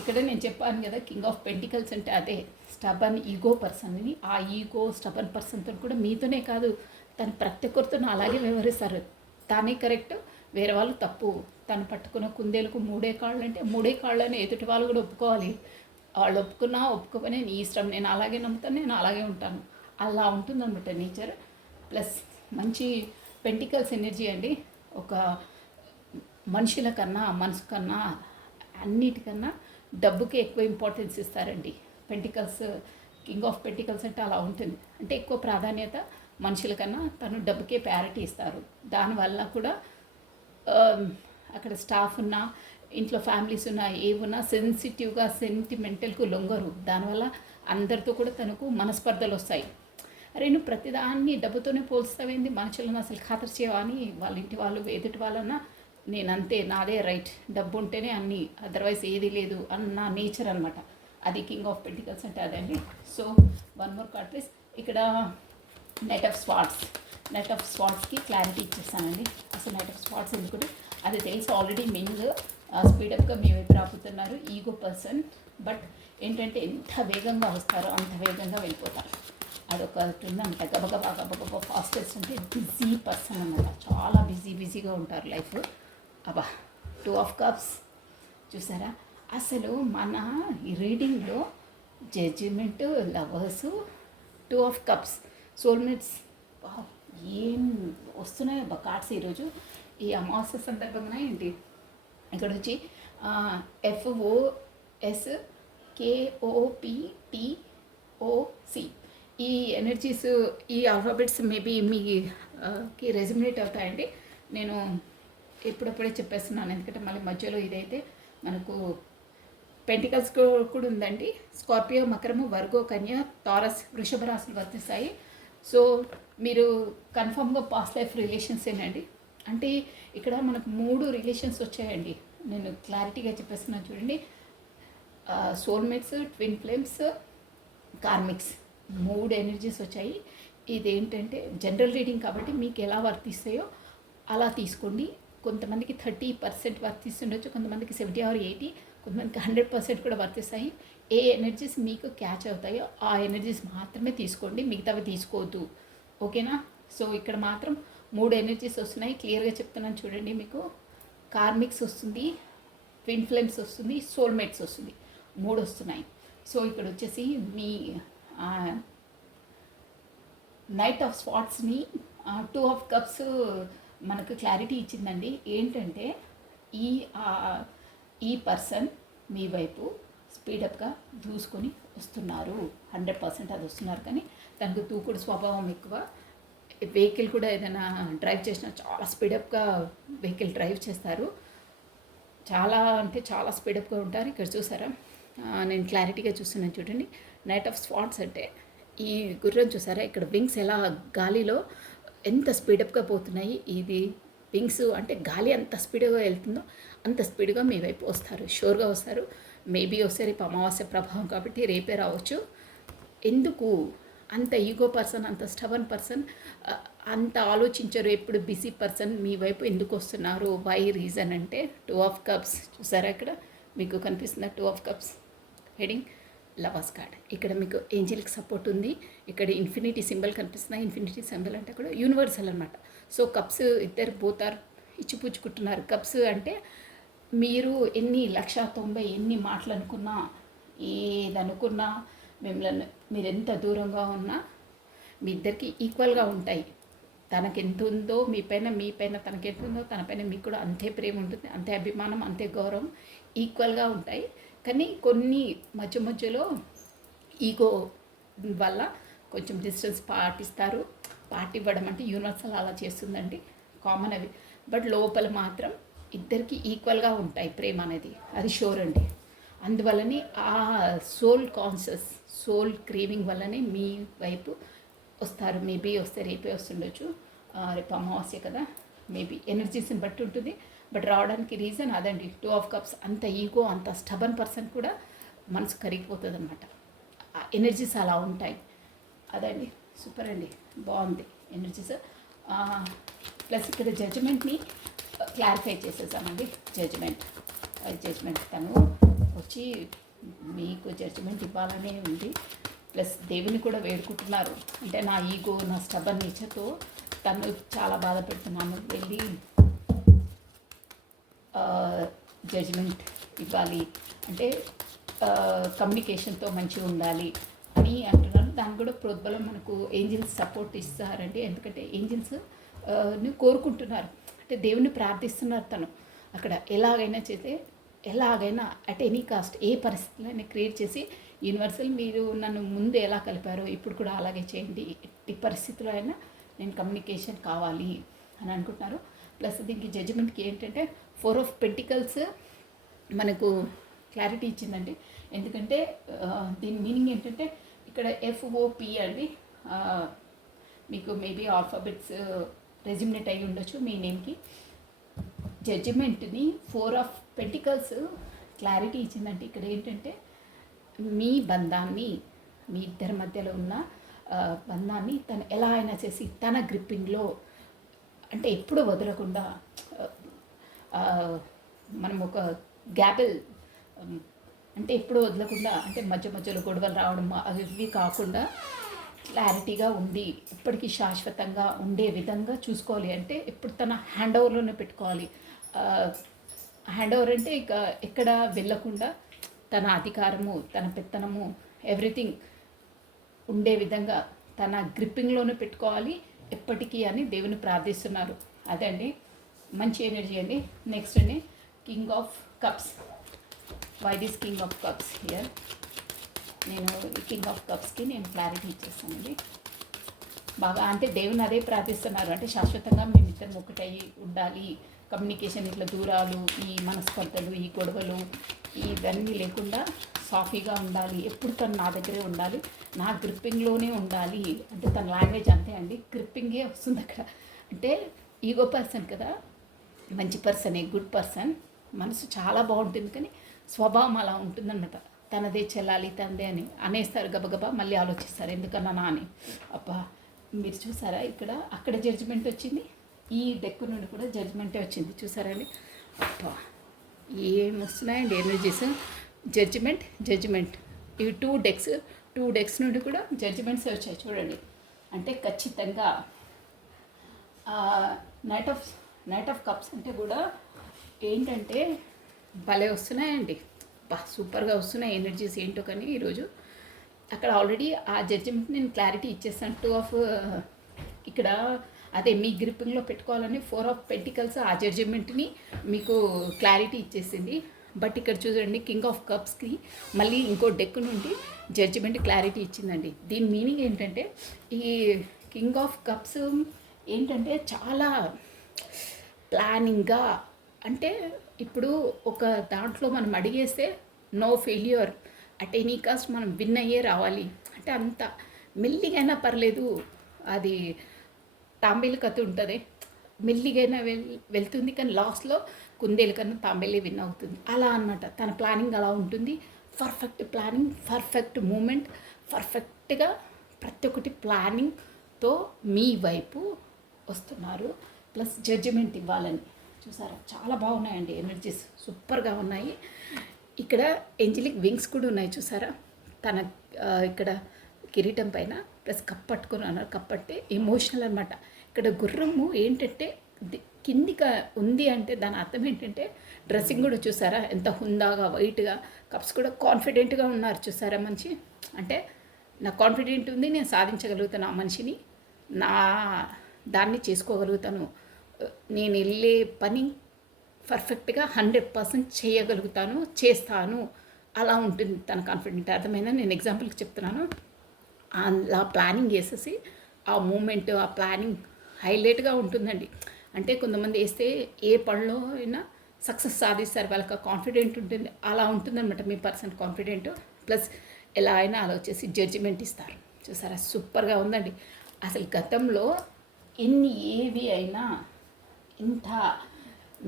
ఇక్కడ నేను చెప్పాను కదా కింగ్ ఆఫ్ పెంటికల్స్ అంటే అదే స్టబన్ ఈగో పర్సన్ని. ఆ ఈగో స్టబన్ పర్సన్తో కూడా మీతోనే కాదు తను ప్రతి ఒక్కరితో అలాగే వ్యవహరిస్తారు. తానే కరెక్ట్, వేరే వాళ్ళు తప్పు. తను పట్టుకున్న కుందేలకు 3 కాళ్ళు అంటే 3 కాళ్ళని ఎదుటి వాళ్ళు కూడా ఒప్పుకోవాలి. వాళ్ళు ఒప్పుకున్నా ఒప్పుకోకపోయినా నీ ఇష్టం, నేను అలాగే నమ్ముతాను, నేను అలాగే ఉంటాను, అలా ఉంటుందన్నమాట నేచర్. ప్లస్ మంచి పెంటికల్స్ ఎనర్జీ అండి. ఒక మనుషుల కన్నా మనసు కన్నా అన్నిటికన్నా డబ్బుకి ఎక్కువ ఇంపార్టెన్స్ ఇస్తారండి. పెంటికల్స్, కింగ్ ఆఫ్ పెంటికల్స్ అంటే అలా ఉంటుంది. అంటే ఎక్కువ ప్రాధాన్యత మనుషుల కన్నా తను డబ్బుకే ప్రయారిటీ ఇస్తారు. దానివల్ల కూడా అక్కడ స్టాఫ్ ఉన్నా, ఇంట్లో ఫ్యామిలీస్ ఉన్నా, ఏమున్నా సెన్సిటివ్గా సెంటిమెంటల్కు లొంగరు. దానివల్ల అందరితో కూడా తనకు మనస్పర్ధలు వస్తాయి. అరే నువ్వు ప్రతిదాన్ని డబ్బుతోనే పోల్స్తావేంది, మనుషులను అసలు ఖాతరు చేయవా అని వాళ్ళ ఇంటి వాళ్ళు ఎదుటి వాళ్ళన్నా నేనంతే, నాదే రైట్, డబ్బు ఉంటేనే అన్నీ, అదర్వైజ్ ఏది లేదు అన్న నేచర్ అనమాట. అది కింగ్ ఆఫ్ పెంటికల్స్ అంటే అదండి. So one more card please. ఇక్కడ knight of swords, knight of స్వార్డ్స్కి క్లారిటీ ఇచ్చేస్తానండి. అసలు నైట్ ఆఫ్ స్వార్డ్స్ ఎందుకంటే అది తెలిసి ఆల్రెడీ మింగ్ స్పీడప్గా మీ వైపు రాబోతున్నారు. ఈగో పర్సన్, బట్ ఏంటంటే ఎంత వేగంగా వస్తారో అంత వేగంగా వెళ్ళిపోతారు. అదొక ఉందన్నమాట. గబగబా గబగబా ఫాస్టెస్ట్ అంటే బిజీ పర్సన్ అన్నమాట. చాలా బిజీగా ఉంటారు లైఫ్. అబ్బా, 2 ఆఫ్ కప్స్ చూసారా? అసలు మన ఈ రీడింగ్లో judgement, lovers, 2 of cups, soulmates, ఏం వస్తున్నాయి అబ్బా కార్డ్స్ ఈరోజు ఈ అమావాస్య సందర్భంగా. ఏంటి ఇక్కడ వచ్చి FOSKOPTOC ఈ ఎనర్జీస్, ఈ ఆల్ఫాబెట్స్ మేబీ మీకి రెజమినేట్ అవుతాయండి. నేను ఎప్పుడప్పుడే చెప్పేస్తున్నాను, ఎందుకంటే మళ్ళీ మధ్యలో ఇదైతే మనకు పెంటికల్స్ కూడా ఉందండి. స్కార్పియో, మకరము, వర్గో, కన్య, టారస్, వృషభ రాశులు వర్తిస్తాయి. సో మీరు కన్ఫామ్గా పాస్ట్ లైఫ్ రిలేషన్సేనండి. అంటే ఇక్కడ మనకు 3 రిలేషన్స్ వచ్చాయండి. నేను క్లారిటీగా చెప్పేస్తున్నాను చూడండి. Soulmates, twin flames, karmics, 3 energies వచ్చాయి. ఇదేంటంటే జనరల్ రీడింగ్ కాబట్టి మీకు ఎలా వర్తిస్తాయో అలా తీసుకోండి. కొంతమందికి 30% వర్తిస్తుండొచ్చు, కొంతమందికి 70 or 80, కొంతమందికి 100% కూడా వర్తిస్తాయి. ఏ ఎనర్జీస్ మీకు క్యాచ్ అవుతాయో ఆ ఎనర్జీస్ మాత్రమే తీసుకోండి, మిగతావి తీసుకోవద్దు. ఓకేనా? సో ఇక్కడ మాత్రం 3 ఎనర్జీస్ వస్తున్నాయి. క్లియర్గా చెప్తున్నాను చూడండి. మీకు కార్మిక్స్ వస్తుంది, ట్విన్ ఫ్లేమ్స్ వస్తుంది, సోల్మేట్స్ వస్తుంది, 3 వస్తున్నాయి. సో ఇక్కడ వచ్చేసి మీ నైట్ ఆఫ్ స్పాట్స్ని 2 ఆఫ్ కప్స్ మనకు క్లారిటీ ఇచ్చిందండి. ఏంటంటే ఈ పర్సన్ మీ వైపు స్పీడప్గా దూసుకొని వస్తున్నారు. 100% అది వస్తున్నారు. కానీ తనకు దూకుడు స్వభావం ఎక్కువ. వెహికల్ కూడా ఏదైనా డ్రైవ్ చేసినా చాలా స్పీడప్గా వెహికల్ డ్రైవ్ చేస్తారు. చాలా అంటే చాలా స్పీడప్గా ఉంటారు. ఇక్కడ చూసారా, నేను క్లారిటీగా చూస్తున్నాను చూడండి. నైట్ ఆఫ్ స్పాట్స్ అంటే ఈ గుర్రం చూసారా, ఇక్కడ వింగ్స్ ఎలా గాలిలో ఎంత స్పీడప్గా పోతున్నాయి. ఇది వింగ్స్ అంటే గాలి అంత స్పీడ్గా వెళ్తుందో అంత స్పీడ్గా మీ వైపు వస్తారు, షూర్గా వస్తారు. మేబీ వస్తే రేపు అమావాస్య ప్రభావం కాబట్టి రేపే రావచ్చు. ఎందుకు అంత ఈగో పర్సన్, అంత స్టబన్ పర్సన్, అంత ఆలోచించరు, ఎప్పుడు బిజీ పర్సన్ మీ వైపు ఎందుకు వస్తున్నారు? వై రీజన్ అంటే 2 ఆఫ్ కప్స్ చూసారా, ఇక్కడ మీకు కనిపిస్తుందా 2 of cups heading lovers card. ఇక్కడ మీకు ఏంజిల్కి సపోర్ట్ ఉంది. ఇక్కడ ఇన్ఫినిటీ సింబల్ కనిపిస్తుంది. ఇన్ఫినిటీ సింబల్ అంటే కూడా యూనివర్సల్ అనమాట. సో కప్స్ ఇద్దరు పోతారు, ఇచ్చిపుచ్చుకుంటున్నారు. కప్స్ అంటే మీరు ఎన్ని 190 ఎన్ని మాటలు అనుకున్నా, ఏదనుకున్నా, మిమ్మల్ని మీరు ఎంత దూరంగా ఉన్నా మీ ఇద్దరికి ఈక్వల్గా ఉంటాయి. తనకెంత ఉందో మీ పైన తనకెంత ఉందో తన పైన మీకు కూడా అంతే ప్రేమ ఉంటుంది, అంతే అభిమానం, అంతే గౌరవం, ఈక్వల్గా ఉంటాయి. కానీ కొన్ని మధ్యలో ఈగో వల్ల కొంచెం డిస్టెన్స్ పాటిస్తారు. పాటివ్వడం అంటే యూనివర్సల్ అలా చేస్తుందండి, కామన్ అవి. బట్ లోపల మాత్రం ఇద్దరికి ఈక్వల్గా ఉంటాయి ప్రేమ అనేది, అది షూర్ అండి. అందువల్లనే ఆ సోల్ కాన్షియస్, సోల్ క్రేవింగ్ వల్లనే మీ వైపు వస్తారు. మేబీ వస్తే రేపే వస్తుండొచ్చు, రేపు అమావాస్య కదా, మేబీ ఎనర్జీస్ని బట్టి ఉంటుంది. బట్ రావడానికి రీజన్ అదండి, 2 ఆఫ్ కప్స్. అంత ఈగో, అంత స్టబన్ పర్సన్ కూడా మనసు కరిగిపోతుంది అనమాట. ఎనర్జీస్ అలా ఉంటాయి. అదండి, సూపర్ అండి, బాగుంది ఎనర్జీస్. ప్లస్ ఇక్కడ జడ్జిమెంట్ని క్లారిఫై చేసేసామండి. జడ్జిమెంట్ తను వచ్చి మీకు జడ్జిమెంట్ ఇవ్వాలనే ఉంది. ప్లస్ దేవుని కూడా వేడుకుంటున్నారు. అంటే నా ఈగో, నా స్టబన్ నేచర్తో తను చాలా బాధపెడుతున్నాను, వెళ్ళి జడ్జిమెంట్ ఇవ్వాలి అంటే కమ్యూనికేషన్తో మంచిగా ఉండాలి అని అంటున్నాను. దానికి కూడా ప్రోద్బలం మనకు ఏంజిల్స్ సపోర్ట్ ఇస్తారండి. ఎందుకంటే ఏంజిల్స్ కోరుకుంటున్నారు, అంటే దేవుని ప్రార్థిస్తున్నారు తను. అక్కడ ఎలాగైనా చేస్తే ఎలాగైనా అట్ ఎనీ కాస్ట్ ఏ పరిస్థితులైనా క్రియేట్ చేసి యూనివర్సల్ మీరు నన్ను ముందు ఎలా కలిపారో ఇప్పుడు కూడా అలాగే చేయండి, ఎట్టి పరిస్థితుల్లో అయినా నేను కమ్యూనికేషన్ కావాలి అని అనుకుంటున్నారు. ప్లస్ దీనికి జడ్జిమెంట్కి ఏంటంటే 4 ఆఫ్ పెంటికల్స్ మనకు క్లారిటీ ఇచ్చిందండి. ఎందుకంటే దీని మీనింగ్ ఏంటంటే ఇక్కడ FOP అండి, మీకు మేబీ ఆల్ఫాబెట్స్ రెజ్యూమినేట్ అయ్యి ఉండొచ్చు మీ నేమ్కి. జడ్జిమెంట్ని 4 ఆఫ్ పెంటికల్స్ క్లారిటీ ఇచ్చిందంటే ఇక్కడ ఏంటంటే మీ బంధాన్ని, మీ ఇద్దరి మధ్యలో ఉన్న బంధాన్ని తను ఎలా అయినా చేసి తన గ్రిప్పింగ్లో, అంటే ఎప్పుడు వదలకుండా మనం ఒక గ్యాబెల్ అంటే ఎప్పుడు వదలకుండా, అంటే మధ్య మధ్యలో గొడవలు రావడం అవి కాకుండా క్లారిటీగా ఉండి ఇప్పటికీ శాశ్వతంగా ఉండే విధంగా చూసుకోవాలి. అంటే ఎప్పుడు తన హ్యాండ్ ఓవర్లోనే పెట్టుకోవాలి. హ్యాండ్ ఓవర్ అంటే ఇక ఎక్కడ వెళ్ళకుండా తన అధికారము, తన పెత్తనము, ఎవ్రీథింగ్ ఉండే విధంగా తన గ్రిప్పింగ్లోనే పెట్టుకోవాలి ఎప్పటికీ అని దేవుని ప్రార్థిస్తున్నారు. అదండి మంచి ఎనర్జీ అండి. నెక్స్ట్ అండి King of Cups. Why this King of Cups here? నేను ఈ కింగ్ ఆఫ్ కప్స్కి నేను క్లారిటీ ఇచ్చేస్తానండి. బాగా అంటే దేవుని అదే ప్రార్థిస్తున్నారు, అంటే శాశ్వతంగా మేమిద్దరం ఒకటయ్యి ఉండాలి, కమ్యూనికేషన్ ఇట్లా దూరాలు, ఈ మనస్పర్ధలు, ఈ గొడవలు ఇవన్నీ లేకుండా సాఫీగా ఉండాలి, ఎప్పుడు తను నా దగ్గరే ఉండాలి, నా గ్రిప్పింగ్లోనే ఉండాలి. అంటే తన లాంగ్వేజ్ అంతే అండి, గ్రిప్పింగే వస్తుంది అక్కడ. అంటే ఈగో పర్సన్ కదా, మంచి పర్సనే, గుడ్ పర్సన్, మనసు చాలా బాగుంటుంది కానీ స్వభావం అలా ఉంటుందన్నమాట. తనదే చెల్లాలి, తనదే అని అనేస్తారు గబగబా, మళ్ళీ ఆలోచిస్తారు ఎందుకన్నా నా అని. అబ్బా మీరు చూసారా ఇక్కడ, అక్కడ జడ్జిమెంట్ వచ్చింది, ఈ డెక్ నుండి కూడా జడ్జిమెంటే వచ్చింది, చూసారండి. అబ్బా ఏం వస్తున్నాయండి ఎనర్జీస్. జడ్జిమెంట్ ఇవి 2 డెక్స్ నుండి కూడా జడ్జిమెంట్స్ వచ్చాయి చూడండి. అంటే ఖచ్చితంగా నైట్ ఆఫ్ కప్స్ అంటే కూడా ఏంటంటే భలే వస్తున్నాయండి, సూపర్గా వస్తున్నాయి ఎనర్జీస్ ఏంటో. కానీ ఈరోజు అక్కడ ఆల్రెడీ ఆ జడ్జిమెంట్ నేను క్లారిటీ ఇచ్చేస్తాను. 2 ఆఫ్ ఇక్కడ అదే మీ గ్రిప్పింగ్లో పెట్టుకోవాలని 4 ఆఫ్ పెంటికల్స్ ఆ జడ్జిమెంట్ని మీకు క్లారిటీ ఇచ్చేసింది. బట్ ఇక్కడ చూడండి కింగ్ ఆఫ్ కప్స్కి మళ్ళీ ఇంకో డెక్ నుండి జడ్జిమెంట్ క్లారిటీ ఇచ్చిందండి. దీని మీనింగ్ ఏంటంటే ఈ కింగ్ ఆఫ్ కప్స్ ఏంటంటే చాలా ప్లానింగ్గా, అంటే ఇప్పుడు ఒక దాంట్లో మనం అడిగేస్తే no failure, at any cost మనం విన్ అయ్యే రావాలి, అంటే అంత మెల్లిగైనా పర్లేదు, అది తాంబేలు కథ ఉంటుంది, మెల్లిగైనా వెళ్తుంది కానీ లాస్ట్లో కుందేలు కన్నా తాంబేలే విన్ అవుతుంది, అలా అనమాట. తన ప్లానింగ్ అలా ఉంటుంది, పర్ఫెక్ట్ ప్లానింగ్, పర్ఫెక్ట్ మూమెంట్, పర్ఫెక్ట్గా ప్రతి ఒక్కటి ప్లానింగ్తో మీ వైపు వస్తున్నారు. ప్లస్ జడ్జిమెంట్ ఇవ్వాలని చూసారా, చాలా బాగున్నాయండి ఎనర్జీస్, సూపర్గా ఉన్నాయి. ఇక్కడ ఏంజలిక్ వింగ్స్ కూడా ఉన్నాయి చూసారా, తన ఇక్కడ కిరీటం పైన ప్లస్ కప్పట్టుకుని అన్నారు. కప్పట్టే ఎమోషనల్ అనమాట. ఇక్కడ గుర్రము ఏంటంటే కిందిగా ఉంది అంటే దాని అర్థం ఏంటంటే డ్రెస్సింగ్ కూడా చూసారా ఎంత హుందాగా వైట్గా, కప్స్ కూడా కాన్ఫిడెంట్గా ఉన్నారు చూసారా. మంచి అంటే నా కాన్ఫిడెంట్ ఉంది, నేను సాధించగలుగుతాను, ఆ మనిషిని నా దాన్ని చేసుకోగలుగుతాను, నేను వెళ్ళే పని పర్ఫెక్ట్గా 100% చేయగలుగుతాను, చేస్తాను, అలా ఉంటుంది తన కాన్ఫిడెంట్. అర్థమైందా? నేను ఎగ్జాంపుల్కి చెప్తున్నాను. అలా ప్లానింగ్ వేసేసి ఆ మూమెంట్, ఆ ప్లానింగ్ హైలైట్గా ఉంటుందండి. అంటే కొంతమంది వేస్తే ఏ పనిలో అయినా సక్సెస్ సాధిస్తారు, వాళ్ళకి కాన్ఫిడెంట్ ఉంటుంది, అలా ఉంటుందన్నమాట మీ పర్సన్ కాన్ఫిడెంట్. ప్లస్ ఎలా అయినా అలా వచ్చేసి జడ్జిమెంట్ ఇస్తారు చూసారా, సూపర్గా ఉందండి. అసలు గతంలో ఏవి అయినా ఇంత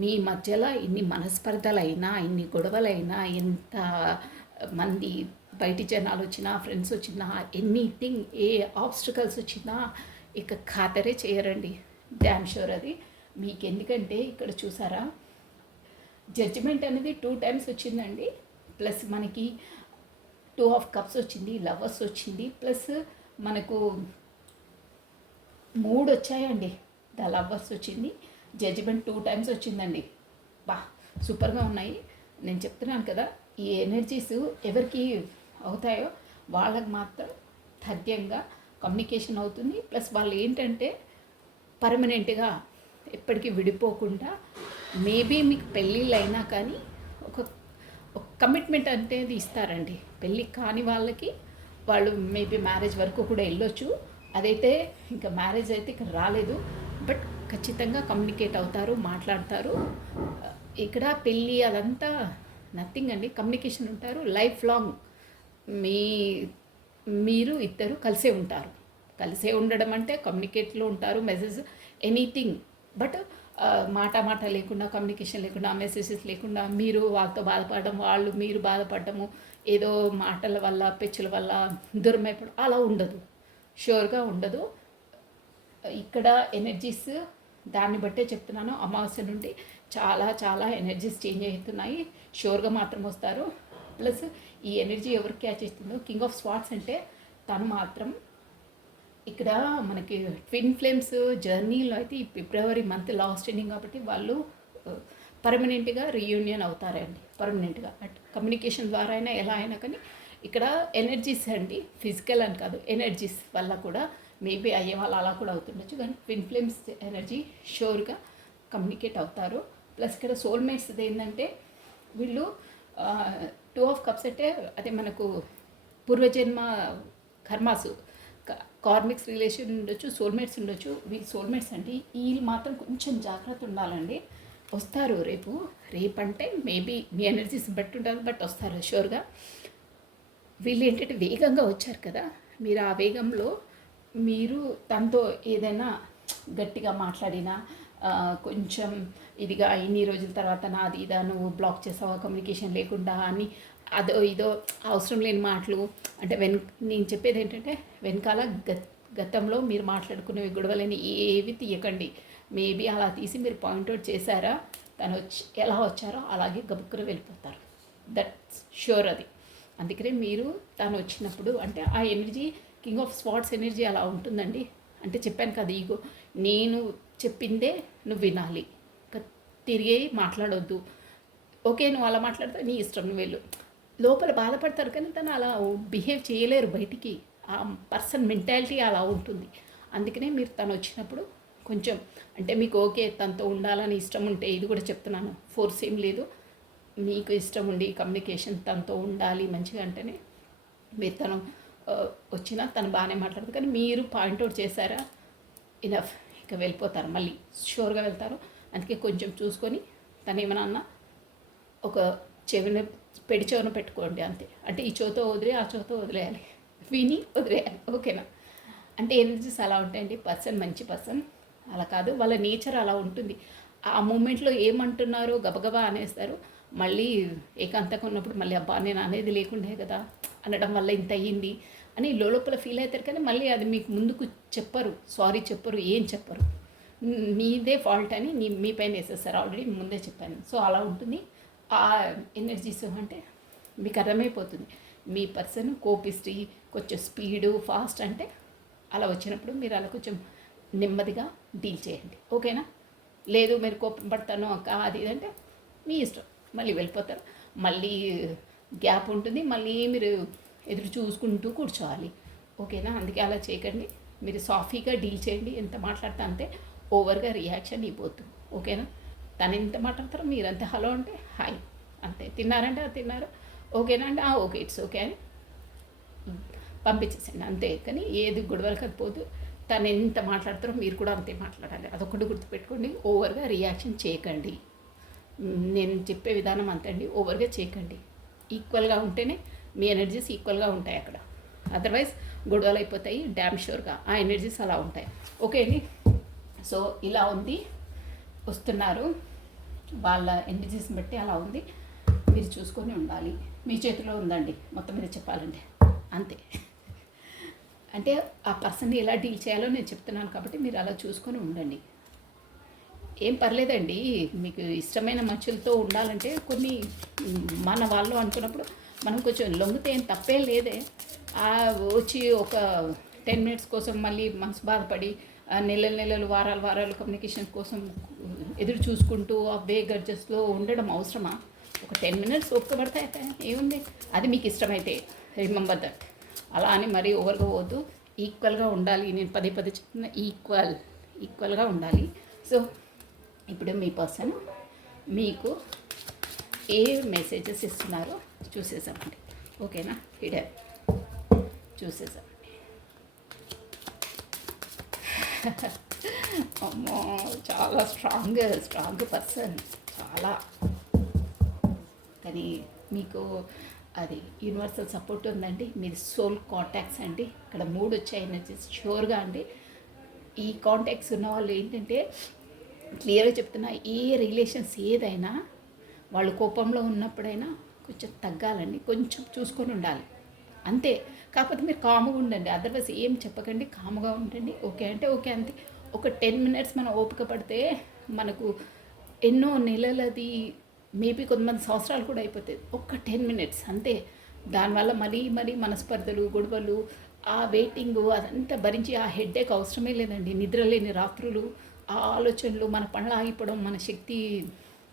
మీ మధ్యలో ఇన్ని మనస్పర్ధలైనా, ఇన్ని గొడవలైనా, ఎంత మంది బయటి జనాలు వచ్చినా, ఫ్రెండ్స్ వచ్చినా, ఎనీథింగ్, ఏ ఆబ్స్టికల్స్ వచ్చినా ఇక ఖాతరే చేయరండి, డ్యామ్ షూర్ అది మీకు. ఎందుకంటే ఇక్కడ చూసారా జడ్జిమెంట్ అనేది 2 times వచ్చిందండి. ప్లస్ మనకి 2 ఆఫ్ కప్స్ వచ్చింది, లవర్స్ వచ్చింది, ప్లస్ మనకు 3 వచ్చాయండి. ద లవర్స్ వచ్చింది, జడ్జిమెంట్ 2 times వచ్చిందండి. సూపర్గా ఉన్నాయి. నేను చెప్తున్నాను కదా, ఈ ఎనర్జీస్ ఎవరికి అవుతాయో వాళ్ళకి మాత్రం తథ్యంగా కమ్యూనికేషన్ అవుతుంది. ప్లస్ వాళ్ళు ఏంటంటే పర్మనెంట్గా ఎప్పటికీ విడిపోకుండా మేబీ మీకు పెళ్ళిళ్ళు అయినా కానీ ఒక ఒక కమిట్మెంట్ అనేది ఇస్తారండి. పెళ్ళి కాని వాళ్ళకి వాళ్ళు మేబీ మ్యారేజ్ వరకు కూడా వెళ్ళొచ్చు. అదైతే ఇంకా మ్యారేజ్ అయితే ఇక్కడ రాలేదు. బట్ ఖచ్చితంగా కమ్యూనికేట్ అవుతారు, మాట్లాడతారు. ఇక్కడ పెళ్ళి అదంతా నథింగ్ అండి. కమ్యూనికేషన్ ఉంటారు లైఫ్ లాంగ్. మీ మీరు ఇద్దరు కలిసే ఉంటారు. కలిసే ఉండడం అంటే కమ్యూనికేట్లో ఉంటారు, మెసేజ్ ఎనీథింగ్. బట్ మాట మాట లేకుండా, కమ్యూనికేషన్ లేకుండా, మెసేజెస్ లేకుండా మీరు వాళ్ళతో బాధపడడం, వాళ్ళు మీరు బాధపడము, ఏదో మాటల వల్ల పెచ్చుల వల్ల దూరం అయిపోవడం అలా ఉండదు. షూర్గా ఉండదు. ఇక్కడ ఎనర్జీస్ దాన్ని బట్టే చెప్తున్నాను. అమావాస్య నుండి చాలా చాలా ఎనర్జీస్ చేంజ్ అవుతున్నాయి. షూర్గా మాత్రం వస్తారు. ప్లస్ ఈ ఎనర్జీ ఎవరికి క్యాచ్ చేస్తుందో, కింగ్ ఆఫ్ స్వాట్స్ అంటే తను మాత్రం ఇక్కడ మనకి ట్విన్ ఫ్లేమ్స్ జర్నీలో అయితే ఈ ఫిబ్రవరి మంత్ లాస్ట్ ఎండింగ్ కాబట్టి వాళ్ళు పర్మనెంట్గా రీయూనియన్ అవుతారండి. పర్మనెంట్గా అట్ కమ్యూనికేషన్ ద్వారా అయినా ఎలా అయినా కానీ ఇక్కడ ఎనర్జీస్ అండి, ఫిజికల్ అని కాదు, ఎనర్జీస్ వల్ల కూడా మేబీ అయ్యే వాళ్ళు అలా కూడా అవుతుండొచ్చు. కానీ ట్విన్ ఫ్లేమ్స్ ఎనర్జీ షూర్గా కమ్యూనికేట్ అవుతారు. ప్లస్ ఇక్కడ సోల్మేట్స్ ఏంటంటే వీళ్ళు 2 ఆఫ్ కప్స్ అంటే అదే మనకు పూర్వజన్మ కర్మాసు కార్మిక్స్ రిలేషన్ ఉండొచ్చు, సోల్మేట్స్ ఉండొచ్చు. వీళ్ళు సోల్మేట్స్ అండి. వీళ్ళు మాత్రం కొంచెం జాగ్రత్త ఉండాలండి. వస్తారు రేపు అంటే మేబీ మీ ఎనర్జీస్ బట్టి ఉంటుంది, బట్ వస్తారు షూర్గా. వీళ్ళు ఏంటంటే వేగంగా వచ్చారు కదా, మీరు ఆ వేగంలో మీరు తనతో ఏదైనా గట్టిగా మాట్లాడినా కొంచెం ఇదిగా ఇన్ని రోజుల తర్వాత నాది ఇదా నువ్వు బ్లాక్ చేసావా కమ్యూనికేషన్ లేకుండా అని అదో ఇదో అవసరం లేని మాటలు అంటే నేను చెప్పేది ఏంటంటే వెనకాల గతంలో మీరు మాట్లాడుకునేవి గొడవలని ఏవి తీయకండి. మేబీ అలా తీసి మీరు పాయింట్అవుట్ చేశారా, తను ఎలా వచ్చారో అలాగే గబుక్కున వెళ్ళిపోతారు. దట్స్ షూర్ అది. అందుకనే మీరు తను వచ్చినప్పుడు అంటే ఆ energy king of swords energy అలా ఉంటుందండి. అంటే చెప్పాను కదా, ఈగో నేను చెప్పిందే నువ్వు వినాలి, తిరిగి మాట్లాడొద్దు. ఓకే నువ్వు అలా మాట్లాడితే నీ ఇష్టం, నువ్వు వెళ్ళు. లోపల బాధపడతారు కానీ తను అలా బిహేవ్ చేయలేరు బయటికి. ఆ పర్సన్ మెంటాలిటీ అలా ఉంటుంది. అందుకనే మీరు తను వచ్చినప్పుడు కొంచెం అంటే మీకు ఓకే తనతో ఉండాలని ఇష్టం ఉంటే, ఇది కూడా చెప్తున్నాను, ఫోర్స్ ఏం లేదు, మీకు ఇష్టం ఉండి కమ్యూనికేషన్ తనతో ఉండాలి మంచిగా అంటేనే మీరు తను వచ్చినా తను బాగానే మాట్లాడదు. కానీ మీరు పాయింట్అవుట్ చేశారా ఇనఫ్, ఇక వెళ్ళిపోతారు, మళ్ళీ షూర్గా వెళ్తారు. అందుకే కొంచెం చూసుకొని తను ఏమైనా అన్నా ఒక పెడి చెవున పెట్టుకోండి అంతే. అంటే ఈ చోతో వదిలే ఆ చోతో వదిలేయాలి, విని వదిలేయాలి. ఓకేనా? అంటే ఎనర్జీస్ అలా ఉంటాయండి. పర్సన్ మంచి పర్సన్ అలా కాదు, వాళ్ళ నేచర్ అలా ఉంటుంది. ఆ మూమెంట్లో ఏమంటున్నారో గబగబా అనేస్తారు. మళ్ళీ ఏకాంతంగా ఉన్నప్పుడు మళ్ళీ అబ్బా నేను అనేది లేకుండే కదా అనడం వల్ల ఇంత అయ్యింది అని లోపల ఫీల్ అవుతారు. కానీ మళ్ళీ అది మీకు ముందుకు చెప్పరు, సారీ చెప్పరు, ఏం చెప్పరు. మీదే ఫాల్ట్ అని మీ పైన వేసేస్తారు. ఆల్రెడీ ముందే చెప్పాను. సో అలా ఉంటుంది ఆ ఎనర్జీస్. అంటే మీకు అర్థమైపోతుంది మీ పర్సన్ కోపిస్ట్రీ, కొంచెం స్పీడు ఫాస్ట్. అంటే అలా వచ్చినప్పుడు మీరు అలా కొంచెం నెమ్మదిగా డీల్ చేయండి. ఓకేనా? లేదు మీరు కోపం పడతాను అక్క అది ఇదంటే మీ ఇష్టం, మళ్ళీ వెళ్ళిపోతారు. మళ్ళీ గ్యాప్ ఉంటుంది, మళ్ళీ మీరు ఎదురు చూసుకుంటూ కూర్చోవాలి. ఓకేనా? అందుకే అలా చేయకండి. మీరు సాఫీగా డీల్ చేయండి. ఎంత మాట్లాడితే అంతే, ఓవర్గా రియాక్షన్ ఇవ్వద్దు. ఓకేనా? తను ఎంత మాట్లాడతారో మీరంతే హలో అంటే హాయ్ అంతే, తిన్నారంటే తిన్నారు, ఓకేనా అంటే ఓకే ఇట్స్ ఓకే అని పంపించేసండి అంతే. కానీ ఏది గొడవలు కాకపోదు. తను ఎంత మాట్లాడతారో మీరు కూడా అంతే మాట్లాడాలి. అదొకటి గుర్తుపెట్టుకోండి. ఓవర్గా రియాక్షన్ చేయకండి. నేను చెప్పే విధానం అంతే అండి, ఓవర్గా చేయకండి. ఈక్వల్గా ఉంటేనే మీ ఎనర్జీస్ ఈక్వల్గా ఉంటాయి అక్కడ. అదర్వైజ్ గొడవలు అయిపోతాయి డ్యామ్ షూర్గా. ఆ ఎనర్జీస్ అలా ఉంటాయి. ఓకే అండి. సో ఇలా ఉంది, వస్తున్నారు, వాళ్ళ ఎనర్జీస్ని బట్టి అలా ఉంది. మీరు చూసుకొని ఉండాలి. మీ చేతిలో ఉందండి మొత్తం మీద చెప్పాలంటే, అంతే. అంటే ఆ పర్సన్ని ఎలా డీల్ చేయాలో నేను చెప్తున్నాను కాబట్టి మీరు అలా చూసుకొని ఉండండి. ఏం పర్లేదండి, మీకు ఇష్టమైన మనుషులతో ఉండాలంటే కొన్ని మన వాళ్ళు అనుకున్నప్పుడు మనం కొంచెం లొంగితే ఏం తప్పేం లేదే. వచ్చి ఒక 10 minutes కోసం మళ్ళీ మనసు బాధపడి నెలలు వారాలు కమ్యూనికేషన్ కోసం ఎదురు చూసుకుంటూ ఆ వే గడ్జెస్లో ఉండడం అవసరమా? ఒక 10 minutes ఓపిక పడితే ఏముంది, అది మీకు ఇష్టమైతే. Remember that. అలా అని మరీ ఓవర్గా పోవద్దు, ఈక్వల్గా ఉండాలి. నేను పదే చెప్తున్నా, ఈక్వల్గా ఉండాలి. సో ఇప్పుడు మీ పర్సన్ మీకు ఏ మెసేజెస్ ఇస్తున్నారో చూసేసామండి. ఓకేనా? హిడెన్ చూసేసామండి. అమ్మో, చాలా స్ట్రాంగ్ పర్సన్, చాలా. కానీ మీకు అది యూనివర్సల్ సపోర్ట్ ఉందండి. మీరు సోల్ కాంటాక్ట్స్ అండి. ఇక్కడ 3 వచ్చాయి ఎనర్జీస్ షూర్గా అండి. ఈ కాంటాక్ట్స్ ఉన్న వాళ్ళు ఏంటంటే క్లియర్గా చెప్తున్నా, ఏ రిలేషన్స్ ఏదైనా వాళ్ళు కోపంలో ఉన్నప్పుడైనా కొంచెం తగ్గాలండి, కొంచెం చూసుకొని ఉండాలి అంతే. కాకపోతే మీరు కామ్గా ఉండండి, అదర్వైజ్ ఏం చెప్పకండి, కామ్గా ఉండండి. ఓకే అంటే ఓకే అంతే. ఒక 10 మినిట్స్ మనం ఓపిక పడితే మనకు ఎన్నో నెలలది, మేబీ కొంతమంది సంవత్సరాలు కూడా అయిపోతాయి. ఒక్క 10 మినిట్స్ అంతే. దానివల్ల మరీ మనస్పర్ధలు, గొడవలు, ఆ వెయిటింగు అదంతా భరించి ఆ హెడ్ఏక్ అవసరమే లేదండి. నిద్రలేని రాత్రులు, ఆ ఆలోచనలు, మన పనులు ఆగిపోవడం, మన శక్తి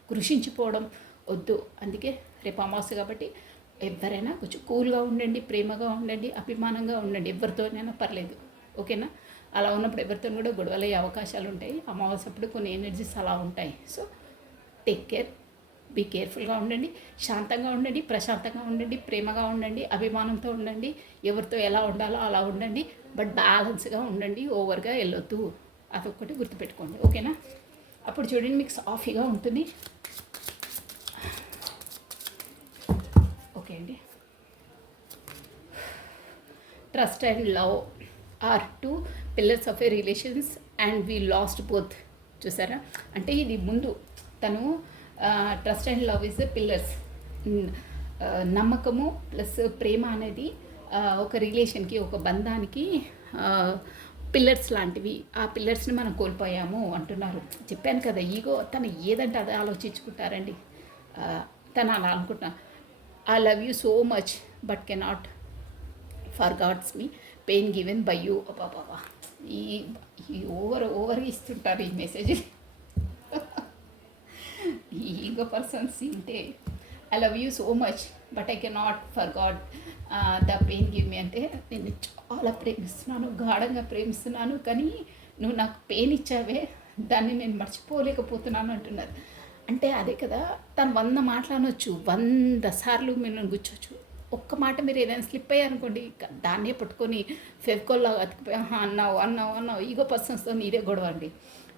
కృషించిపోవడం వద్దు. అందుకే రేపు అమావాస్య కాబట్టి ఎవరైనా కొంచెం కూల్గా ఉండండి, ప్రేమగా ఉండండి, అభిమానంగా ఉండండి, ఎవరితోనైనా పర్లేదు. ఓకేనా? అలా ఉన్నప్పుడు ఎవరితో కూడా గొడవలయ్యే అవకాశాలు ఉంటాయి. అమావాస్య అప్పుడు కొన్ని ఎనర్జీస్ అలా ఉంటాయి. సో టేక్ కేర్, బీ కేర్ఫుల్గా ఉండండి, శాంతంగా ఉండండి, ప్రశాంతంగా ఉండండి, ప్రేమగా ఉండండి, అభిమానంతో ఉండండి, ఎవరితో ఎలా ఉండాలో అలా ఉండండి. బట్ బ్యాలెన్స్గా ఉండండి, ఓవర్గా వెళ్ళొద్దు. అదొక్కటి గుర్తుపెట్టుకోండి. ఓకేనా? అప్పుడు చూడండి మీకు సాఫీగా ఉంటుంది. ఓకే అండి. Trust and love or 2 pillars of A relations and we last both. చూసారా? అంటే ఇది ముందు తను trust and love is the pillars. నమ్మకము ప్లస్ ప్రేమ అనేది ఒక రిలేషన్కి, ఒక బంధానికి పిల్లర్స్ లాంటివి. ఆ పిల్లర్స్ని మనం కోల్పోయాము అంటున్నారు. చెప్పాను కదా, ఈగో తను ఏదంటే అదే ఆలోచించుకుంటారండి. తను అలా అనుకుంటున్నా, I love you so much but cannot forgots me pain given by you. బాబా, ఈ ఓవర్ ఇస్తుంటారు ఈ మెసేజ్. ఈ ఈగో పర్సన్స్ ఇంటే, I love you so much but I cannot forgot the pain give me. అంటే నేను చాలా ప్రేమిస్తున్నాను, గాఢంగా ప్రేమిస్తున్నాను, కానీ నువ్వు నాకు పెయిన్ ఇచ్చావే, దాన్ని నేను మర్చిపోలేకపోతున్నాను అంటున్నారు. అంటే అదే కదా, తను 100 మాటలనొచ్చు, 100 సార్లు మీరు గుచ్చొచ్చు. ఒక్క మాట మీరు ఏదైనా స్లిప్ అయ్యారనుకోండి, దాన్నే పట్టుకొని ఫెవికోల్లా అతికిపోయి అన్నావు. ఈగో పర్సన్స్తో నీదే గొడవ అండి.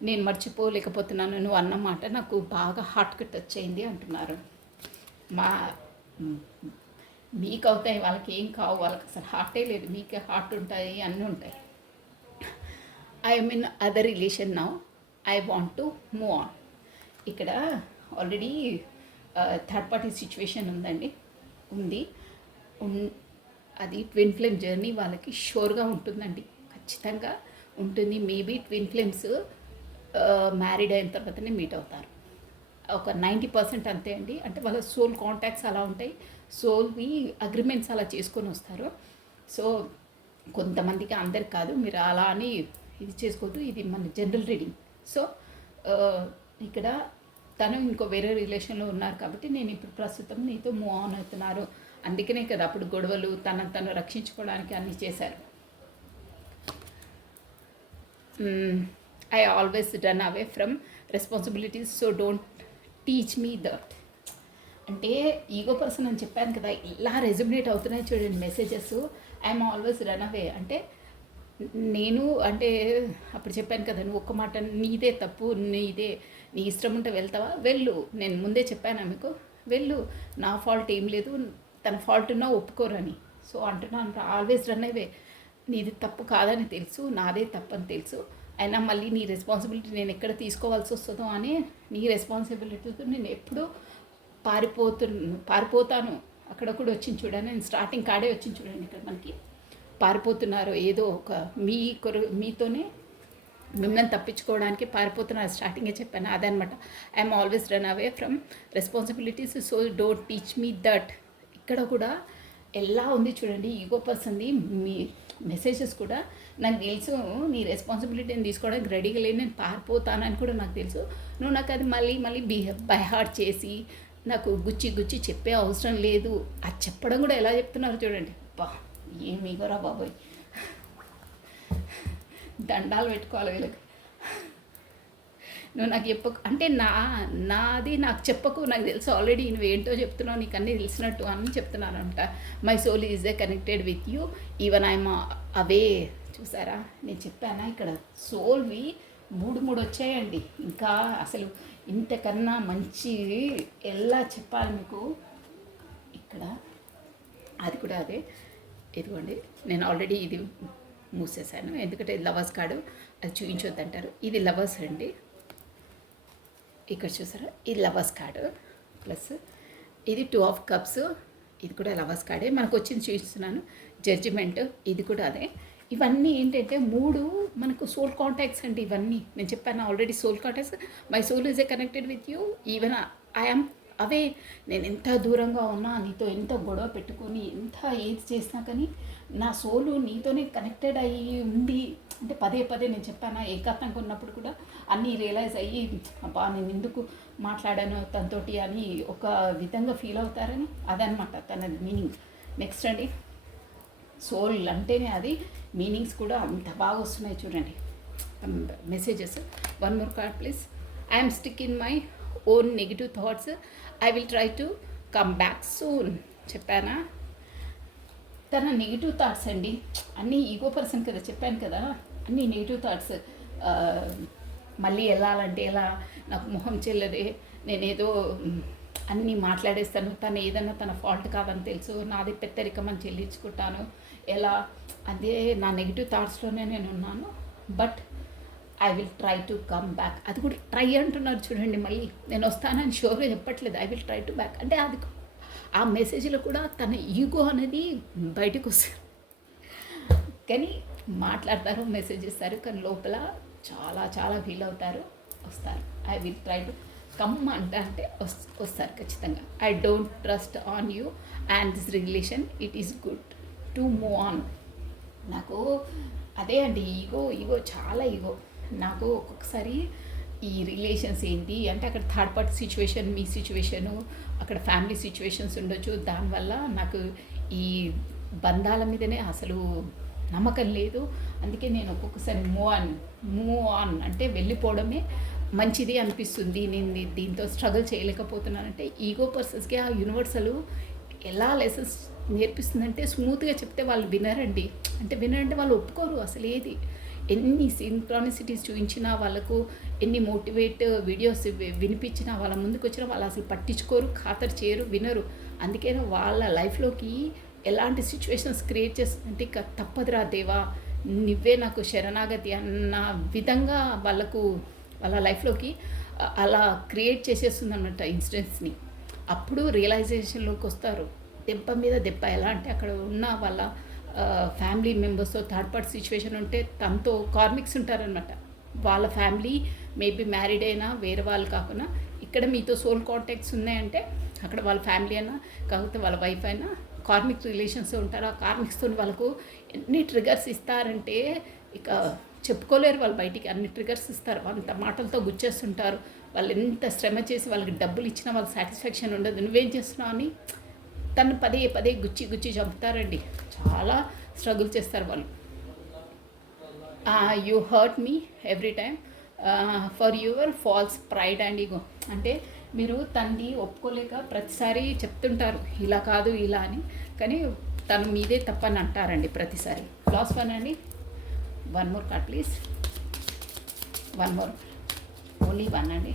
నేను మర్చిపోలేకపోతున్నాను, నువ్వు అన్న మాట నాకు బాగా హార్ట్కి టచ్ అయింది అంటున్నారు. మీకు అవుతాయి, వాళ్ళకి ఏం కావు, వాళ్ళకి అసలు హార్టే లేదు, మీకే హార్ట్ ఉంటాయి, అన్నీ ఉంటాయి. I mean other relation now, I want to move on. ఇక్కడ ఆల్రెడీ థర్డ్ పార్టీ సిచ్యువేషన్ ఉంది. అది ట్విన్ ఫ్లేమ్ జర్నీ వాళ్ళకి షూర్గా ఉంటుందండి, ఖచ్చితంగా ఉంటుంది. మేబీ ట్విన్ ఫ్లేమ్స్ మ్యారీడ్ అయిన తర్వాతనే మీట్ అవుతారు. ఒక 90% అంతే అండి. అంటే వాళ్ళ సోల్ కాంటాక్ట్స్ అలా ఉంటాయి, సోల్వి అగ్రిమెంట్స్ అలా చేసుకొని వస్తారు. సో కొంతమందికి, అందరికి కాదు, మీరు అలా అని ఇది చేసుకోవద్దు. ఇది మన జనరల్ రీడింగ్. సో ఇక్కడ తను ఇంకో వేరే రిలేషన్లో ఉన్నారు కాబట్టి నేను ఇప్పుడు ప్రస్తుతం నీతో మూవ్ ఆన్ అవుతున్నారు. అందుకనే కదా అప్పుడు గొడవలు, తను రక్షించుకోవడానికి అన్నీ చేశారు. I always run away from responsibilities, so don't teach me that. అంటే ఈగో పర్సన్ అని చెప్పాను కదా, ఇలా రెజ్యుమినేట్ అవుతున్నాయి చూడండి messages. I'm always run away అంటే నేను, అంటే అప్పుడు చెప్పాను కదా, నువ్వు ఒక్క మాట, నీదే తప్పు, నీ ఇష్టం ఉంటే వెళ్తావా, వెళ్ళు. నేను ముందే చెప్పాను మీకు, వెళ్ళు, నా ఫాల్ట్ ఏం లేదు, తన ఫాల్ట్ ఉన్నా ఒప్పుకోరని. సో అంటున్నాను, ఆల్వేస్ రన్ అవే. నీది తప్పు కాదని తెలుసు, నాదే తప్పు అని తెలుసు, అయినా మళ్ళీ నీ రెస్పాన్సిబిలిటీ నేను ఎక్కడ తీసుకోవాల్సి వస్తుందో అని, నీ రెస్పాన్సిబిలిటీతో నేను ఎప్పుడూ పారిపోతాను. అక్కడ కూడా వచ్చింది చూడండి, నేను స్టార్టింగ్ కాడే వచ్చింది చూడండి. ఇక్కడ మనకి పారిపోతున్నారు, ఏదో ఒక మీతోనే మిమ్మల్ని తప్పించుకోవడానికి పారిపోతున్నారు. స్టార్టింగే చెప్పాను అదనమాట. I'm always run away from responsibilities, so don't teach me that. ఇక్కడ కూడా ఎలా ఉంది చూడండి ఈగో పర్సన్ది మీ మెసేజెస్ కూడా. నాకు తెలుసు నీ రెస్పాన్సిబిలిటీని తీసుకోవడానికి రెడీగా లేదు, నేను పారిపోతానని కూడా నాకు తెలుసు. నువ్వు నాకు అది మళ్ళీ బై హార్ట్ చేసి నాకు గుచ్చి చెప్పే అవసరం లేదు. అది చెప్పడం కూడా ఎలా చెప్తున్నారు చూడండి. అబ్బా, ఏం ఈగోరా బాబోయ్, దండాలు పెట్టుకోవాలి వీళ్ళకి. నువ్వు నాకు చెప్పకు అంటే నాది నాకు చెప్పకు, నాకు తెలుసు ఆల్రెడీ నువ్వు ఏంటో చెప్తున్నావు, నీకు అన్నీ తెలిసినట్టు అని చెప్తున్నానంట. My soul is a connected with you even I'm away. చూసారా నేను చెప్పానా, ఇక్కడ సోల్వి మూడు వచ్చాయండి. ఇంకా అసలు ఇంతకన్నా మంచి ఎలా చెప్పాలి మీకు. ఇక్కడ అది కూడా అదే, ఇదిగోండి నేను ఆల్రెడీ ఇది మూసేసాను ఎందుకంటే లవర్స్ కార్డు అది చూపించొద్దంటారు. ఇది లవర్స్ అండి, ఇక్కడ చూసారా ఇది లవర్స్ కార్డు, ప్లస్ ఇది 2 ఆఫ్ కప్స్, ఇది కూడా లవర్స్ కార్డే. మనకు వచ్చింది చూపిస్తున్నాను. జడ్జిమెంట్ ఇది కూడా అదే. ఇవన్నీ ఏంటంటే 3 మనకు సోల్ కాంటాక్ట్స్ అండి. ఇవన్నీ నేను చెప్పాను already, soul contacts. My soul is a connected with you even I'm away. నేను ఎంత దూరంగా ఉన్నా, నీతో ఎంత గొడవ పెట్టుకొని ఎంత ఏది చేసినా కానీ నా సోలు నీతోనే కనెక్టెడ్ అయ్యి ఉంది. అంటే పదే నేను చెప్పాను, ఏకాంతంగా ఉన్నప్పుడు కూడా అన్నీ రియలైజ్ అయ్యి అబ్బా నేను ఎందుకు మాట్లాడాను తనతోటి అని ఒక విధంగా ఫీల్ అవుతారని, అదనమాట తన మీనింగ్. నెక్స్ట్ అండి, సోల్ అంటేనే అది మీనింగ్స్ కూడా అంత బాగా వస్తున్నాయి చూడండి messages. 1 more card please. I'm stick in my own negative thoughts, I will try to come back soon. చెప్పానా, తన నెగిటివ్ థాట్స్ అండి అన్నీ ఈగో పర్సన్ కదా, చెప్పాను కదా అన్నీ నెగిటివ్ థాట్స్. మళ్ళీ వెళ్ళాలంటే ఎలా, నాకు మొహం చెల్లదే, నేనేదో అన్నీ మాట్లాడేస్తాను, తను ఏదన్నా తన ఫాల్ట్ కాదని తెలుసు, నాది పెద్దరికమని చెల్లించుకుంటాను ఎలా, అదే నా నెగిటివ్ థాట్స్లోనే నేను ఉన్నాను. But I will try to come back. అది కూడా ట్రై అంటున్నారు చూడండి, మళ్ళీ నేను వస్తానని షోర్గా చెప్పట్లేదు. I will try to back అంటే అది ఆ మెసేజ్లో కూడా తన ఈగో అనేది బయటకు వస్తుంది. కానీ మాట్లాడతారు, మెసేజ్ ఇస్తారు, కానీ లోపల చాలా ఫీల్ అవుతారు, వస్తారు. I will try to come అంటే వస్తారు ఖచ్చితంగా. I don't trust on you and this relation, it is good to move on. నాకు అదే అండి ఈగో చాలా ఈగో. నాకు ఒక్కొక్కసారి ఈ రిలేషన్స్ ఏంటి అంటే అక్కడ థర్డ్ పార్టీ సిచ్యువేషన్, మీ సిచ్యువేషను, అక్కడ ఫ్యామిలీ సిచ్యువేషన్స్ ఉండొచ్చు, దానివల్ల నాకు ఈ బంధాల మీదనే అసలు నమ్మకం లేదు. అందుకే నేను ఒక్కొక్కసారి మూవ్ ఆన్ అంటే వెళ్ళిపోవడమే మంచిది అనిపిస్తుంది. నేను దీంతో స్ట్రగుల్ చేయలేకపోతున్నానంటే ఈగో పర్సన్స్కి ఆ యూనివర్సల్ ఎలా లెసన్స్ నేర్పిస్తుందంటే స్మూత్గా చెప్తే వాళ్ళు వినరండి. అంటే వినరంటే వాళ్ళు ఒప్పుకోరు అసలు ఏది. ఎన్ని సింక్రానిసిటీస్ చూపించినా వాళ్ళకు, ఎన్ని మోటివేట్ వీడియోస్ వినిపించినా వాళ్ళ ముందుకు వచ్చినా వాళ్ళు అసలు పట్టించుకోరు, ఖాతరు చేయరు, వినరు. అందుకే వాళ్ళ లైఫ్లోకి ఎలాంటి సిచ్యువేషన్స్ క్రియేట్ చేస్తుందంటే ఇక తప్పదురా దేవా నువ్వే నాకు శరణాగతి అన్న విధంగా వాళ్ళ లైఫ్లోకి అలా క్రియేట్ చేసేస్తుంది అన్నమాట ఇన్సిడెంట్స్ని. అప్పుడు రియలైజేషన్లోకి వస్తారు. దెబ్బ మీద దెబ్బ. ఎలా అంటే అక్కడ ఉన్న వాళ్ళ ఫ్యామిలీ మెంబర్స్తో థర్డ్ పార్టీ సిచ్యువేషన్ ఉంటే తనతో కార్మిక్స్ ఉంటారనమాట. వాళ్ళ ఫ్యామిలీ మేబీ మ్యారీడ్ అయినా వేరే వాళ్ళు కాకుండా ఇక్కడ మీతో సోల్ కాంటాక్ట్స్ ఉన్నాయంటే అక్కడ వాళ్ళ ఫ్యామిలీ అయినా కాకపోతే వాళ్ళ వైఫ్ అయినా కార్మిక్ రిలేషన్స్ ఉంటారు. ఆ కార్మిక్స్తో వాళ్ళకు ఎన్ని ట్రిగర్స్ ఇస్తారంటే ఇక చెప్పుకోలేరు వాళ్ళు బయటికి. అన్ని ట్రిగర్స్ ఇస్తారు, అంత మాటలతో గుచ్చేస్తుంటారు. వాళ్ళు ఎంత శ్రమ చేసి వాళ్ళకి డబ్బులు ఇచ్చినా వాళ్ళకి సాటిస్ఫాక్షన్ ఉండదు. నువ్వేం చేస్తున్నావు అని తను పదే గుచ్చి చంపుతారండి. చాలా స్ట్రగుల్ చేస్తారు వాళ్ళు. You hurt me every time for your false pride and ego. అంటే మీరు తన్ని ఒప్పుకోలేక ప్రతిసారి చెప్తుంటారు ఇలా కాదు ఇలా అని, కానీ తను మీదే తప్పని అంటారండి ప్రతిసారి. లాస్ట్ వన్ అండి. 1 more card please. 1 more, only 1 అండి.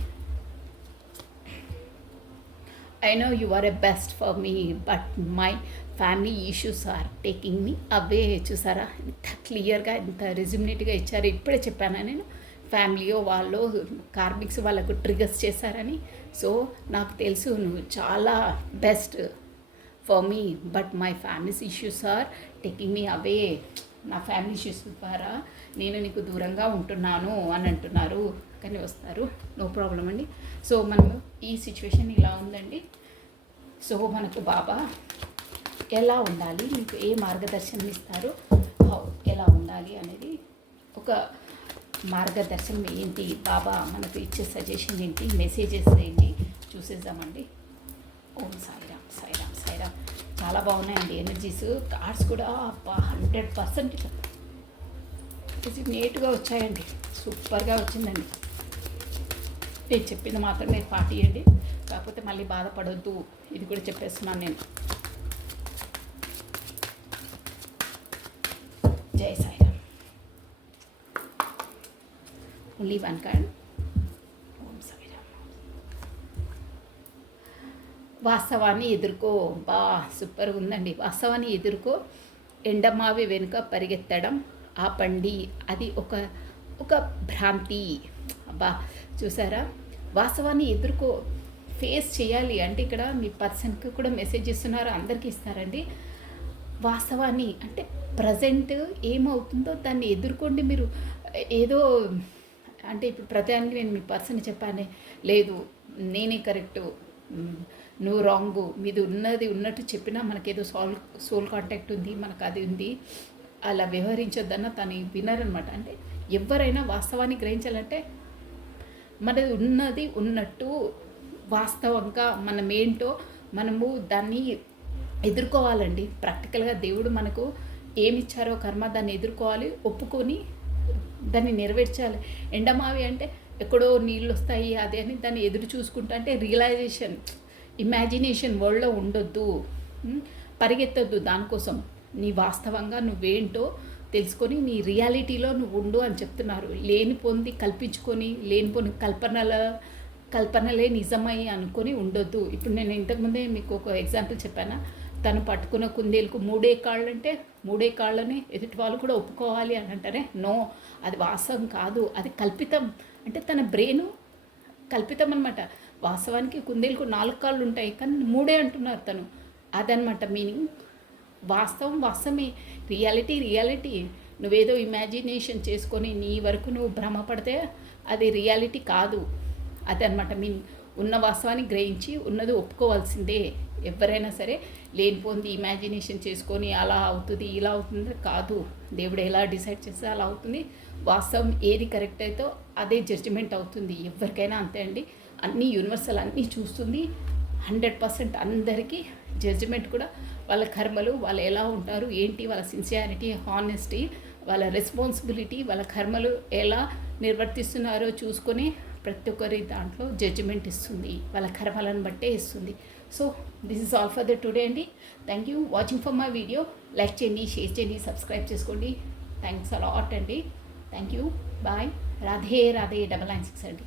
I know you are a best for me, but my family issues are taking me away. చూసారా ఇంత క్లియర్గా ఇంత రెజ్యూమినేట్గా ఇచ్చారు. ఇప్పుడే చెప్పాను నేను, ఫ్యామిలీయో వాళ్ళు కార్మిక్స్ వాళ్ళకు ట్రిగర్స్ చేశారని. సో నాకు తెలుసు నువ్వు చాలా best for me, but my families issues are taking me away. నా ఫ్యామిలీ ఇష్యూస్ ద్వారా నేను నీకు దూరంగా ఉంటున్నాను అని అంటున్నారు, కానీ వస్తారు. నో ప్రాబ్లం అండి. సో మనము ఈ సిచ్యువేషన్ ఇలా ఉందండి. సో మనకు బాబా ఎలా ఉండాలి, మీకు ఏ మార్గదర్శనం ఇస్తారు, ఎలా ఉండాలి అనేది ఒక మార్గదర్శనం ఏంటి, బాబా మనకు ఇచ్చే సజెషన్ ఏంటి, మెసేజెస్ ఏంటి చూసేద్దామండి. ఓం సాయిరామ్ సాయిరామ్ సాయిరామ్. చాలా బాగున్నాయండి ఎనర్జీస్. కార్డ్స్ కూడా 100% నీట్గా వచ్చాయండి. సూపర్గా వచ్చిందండి. నేను చెప్పింది మాత్రం మీరు పాటియండి, కాకపోతే మళ్ళీ బాధపడొద్దు, ఇది కూడా చెప్పేస్తున్నాను నేను. జై సాయిరామ్. Only one card. ఓం సాయిరామ్. వాస్తవాన్ని ఎదుర్కో. బా సూపర్ ఉందండి. వాస్తవాన్ని ఎదుర్కో, ఎండమావి వెనుక పరిగెత్తడం ఆపండి, అది ఒక ఒక భ్రాంతి. అబ్బా చూసారా, వాస్తవాన్ని ఎదుర్కో, ఫేస్ చేయాలి. అంటే ఇక్కడ మీ పర్సన్కి కూడా మెసేజ్ ఇస్తున్నారు, అందరికీ ఇస్తారండి. వాస్తవాన్ని అంటే ప్రజెంట్ ఏమవుతుందో దాన్ని ఎదుర్కోండి. మీరు ఏదో అంటే ఇప్పుడు ప్రతిదానికి నేను మీ పర్సన్ చెప్పానే, లేదు నేనే కరెక్టు, నువ్వు రాంగు, మీది ఉన్నది ఉన్నట్టు చెప్పినా మనకేదో సోల్ కాంటాక్ట్ ఉంది, మనకు అది ఉంది, అలా వ్యవహరించొద్దన్న తను వినరనమాట. అంటే ఎవరైనా వాస్తవాన్ని గ్రహించాలంటే మనది ఉన్నది ఉన్నట్టు వాస్తవంగా మనమేంటో మనము దాన్ని ఎదుర్కోవాలండి. ప్రాక్టికల్గా దేవుడు మనకు ఏమిచ్చారో కర్మ దాన్ని ఎదుర్కోవాలి, ఒప్పుకొని దాన్ని నెరవేర్చాలి. ఎండమావి అంటే ఎక్కడో నీళ్ళు వస్తాయి అదే అని దాన్ని ఎదురు చూసుకుంటా అంటే రియలైజేషన్, ఇమాజినేషన్ వరల్డ్లో ఉండొద్దు, పరిగెత్తొద్దు దానికోసం. నీ వాస్తవంగా నువ్వేంటో తెలుసుకొని నీ రియాలిటీలో నువ్వు ఉండు అని చెప్తున్నారు. లేనిపోంది కల్పించుకొని, లేనిపోని కల్పనలే నిజమై అనుకొని ఉండొద్దు. ఇప్పుడు నేను ఇంతకుముందే మీకు ఒక ఎగ్జాంపుల్ చెప్పాను. తను పట్టుకున్న కుందేలకు 3 కాళ్ళు అంటే 3 కాళ్ళని ఎదుటి వాళ్ళు కూడా ఒప్పుకోవాలి అని అంటారే. నో, అది వాస్తవం కాదు, అది కల్పితం. అంటే తన బ్రెయిన్ కల్పితం అనమాట. వాస్తవానికి కుందేలకు 4 కాళ్ళు ఉంటాయి, కానీ 3 అంటున్నారు తను. అదనమాట మీనింగ్. వాస్తవం వాస్తవమే, రియాలిటీ. నువ్వేదో ఇమాజినేషన్ చేసుకొని నీ వరకు నువ్వు భ్రమపడితే అది రియాలిటీ కాదు. అదనమాట మీనింగ్. ఉన్న వాస్తవాన్ని గ్రహించి ఉన్నది ఒప్పుకోవాల్సిందే. ఎవరైనా సరే లేనిపోంది ఇమాజినేషన్ చేసుకొని అలా అవుతుంది ఇలా అవుతుంది కాదు. దేవుడు ఎలా డిసైడ్ చేస్తే అలా అవుతుంది. వాస్తవం ఏది కరెక్ట్ అయితే అదే జడ్జిమెంట్ అవుతుంది. ఎవరికైనా అంతే అండి. అన్నీ యూనివర్సల్ అన్నీ చూస్తుంది. 100% అందరికీ జడ్జిమెంట్ కూడా వాళ్ళ కర్మలు, వాళ్ళు ఎలా ఉంటారు ఏంటి, వాళ్ళ సిన్సియారిటీ, హానెస్టీ, వాళ్ళ రెస్పాన్సిబిలిటీ, వాళ్ళ కర్మలు ఎలా నిర్వర్తిస్తున్నారో చూసుకొని ప్రతి ఒక్కరి దాంట్లో జడ్జిమెంట్ ఇస్తుంది, వాళ్ళ కర్మలను బట్టే ఇస్తుంది. So this is all for the today అండి. Thank you watching for my video. Like చేయండి, షేర్ చేయండి, సబ్స్క్రైబ్ చేసుకోండి. థ్యాంక్స్ అలాట్ అండి. Thank you. బాయ్. రాధే 996 అండి.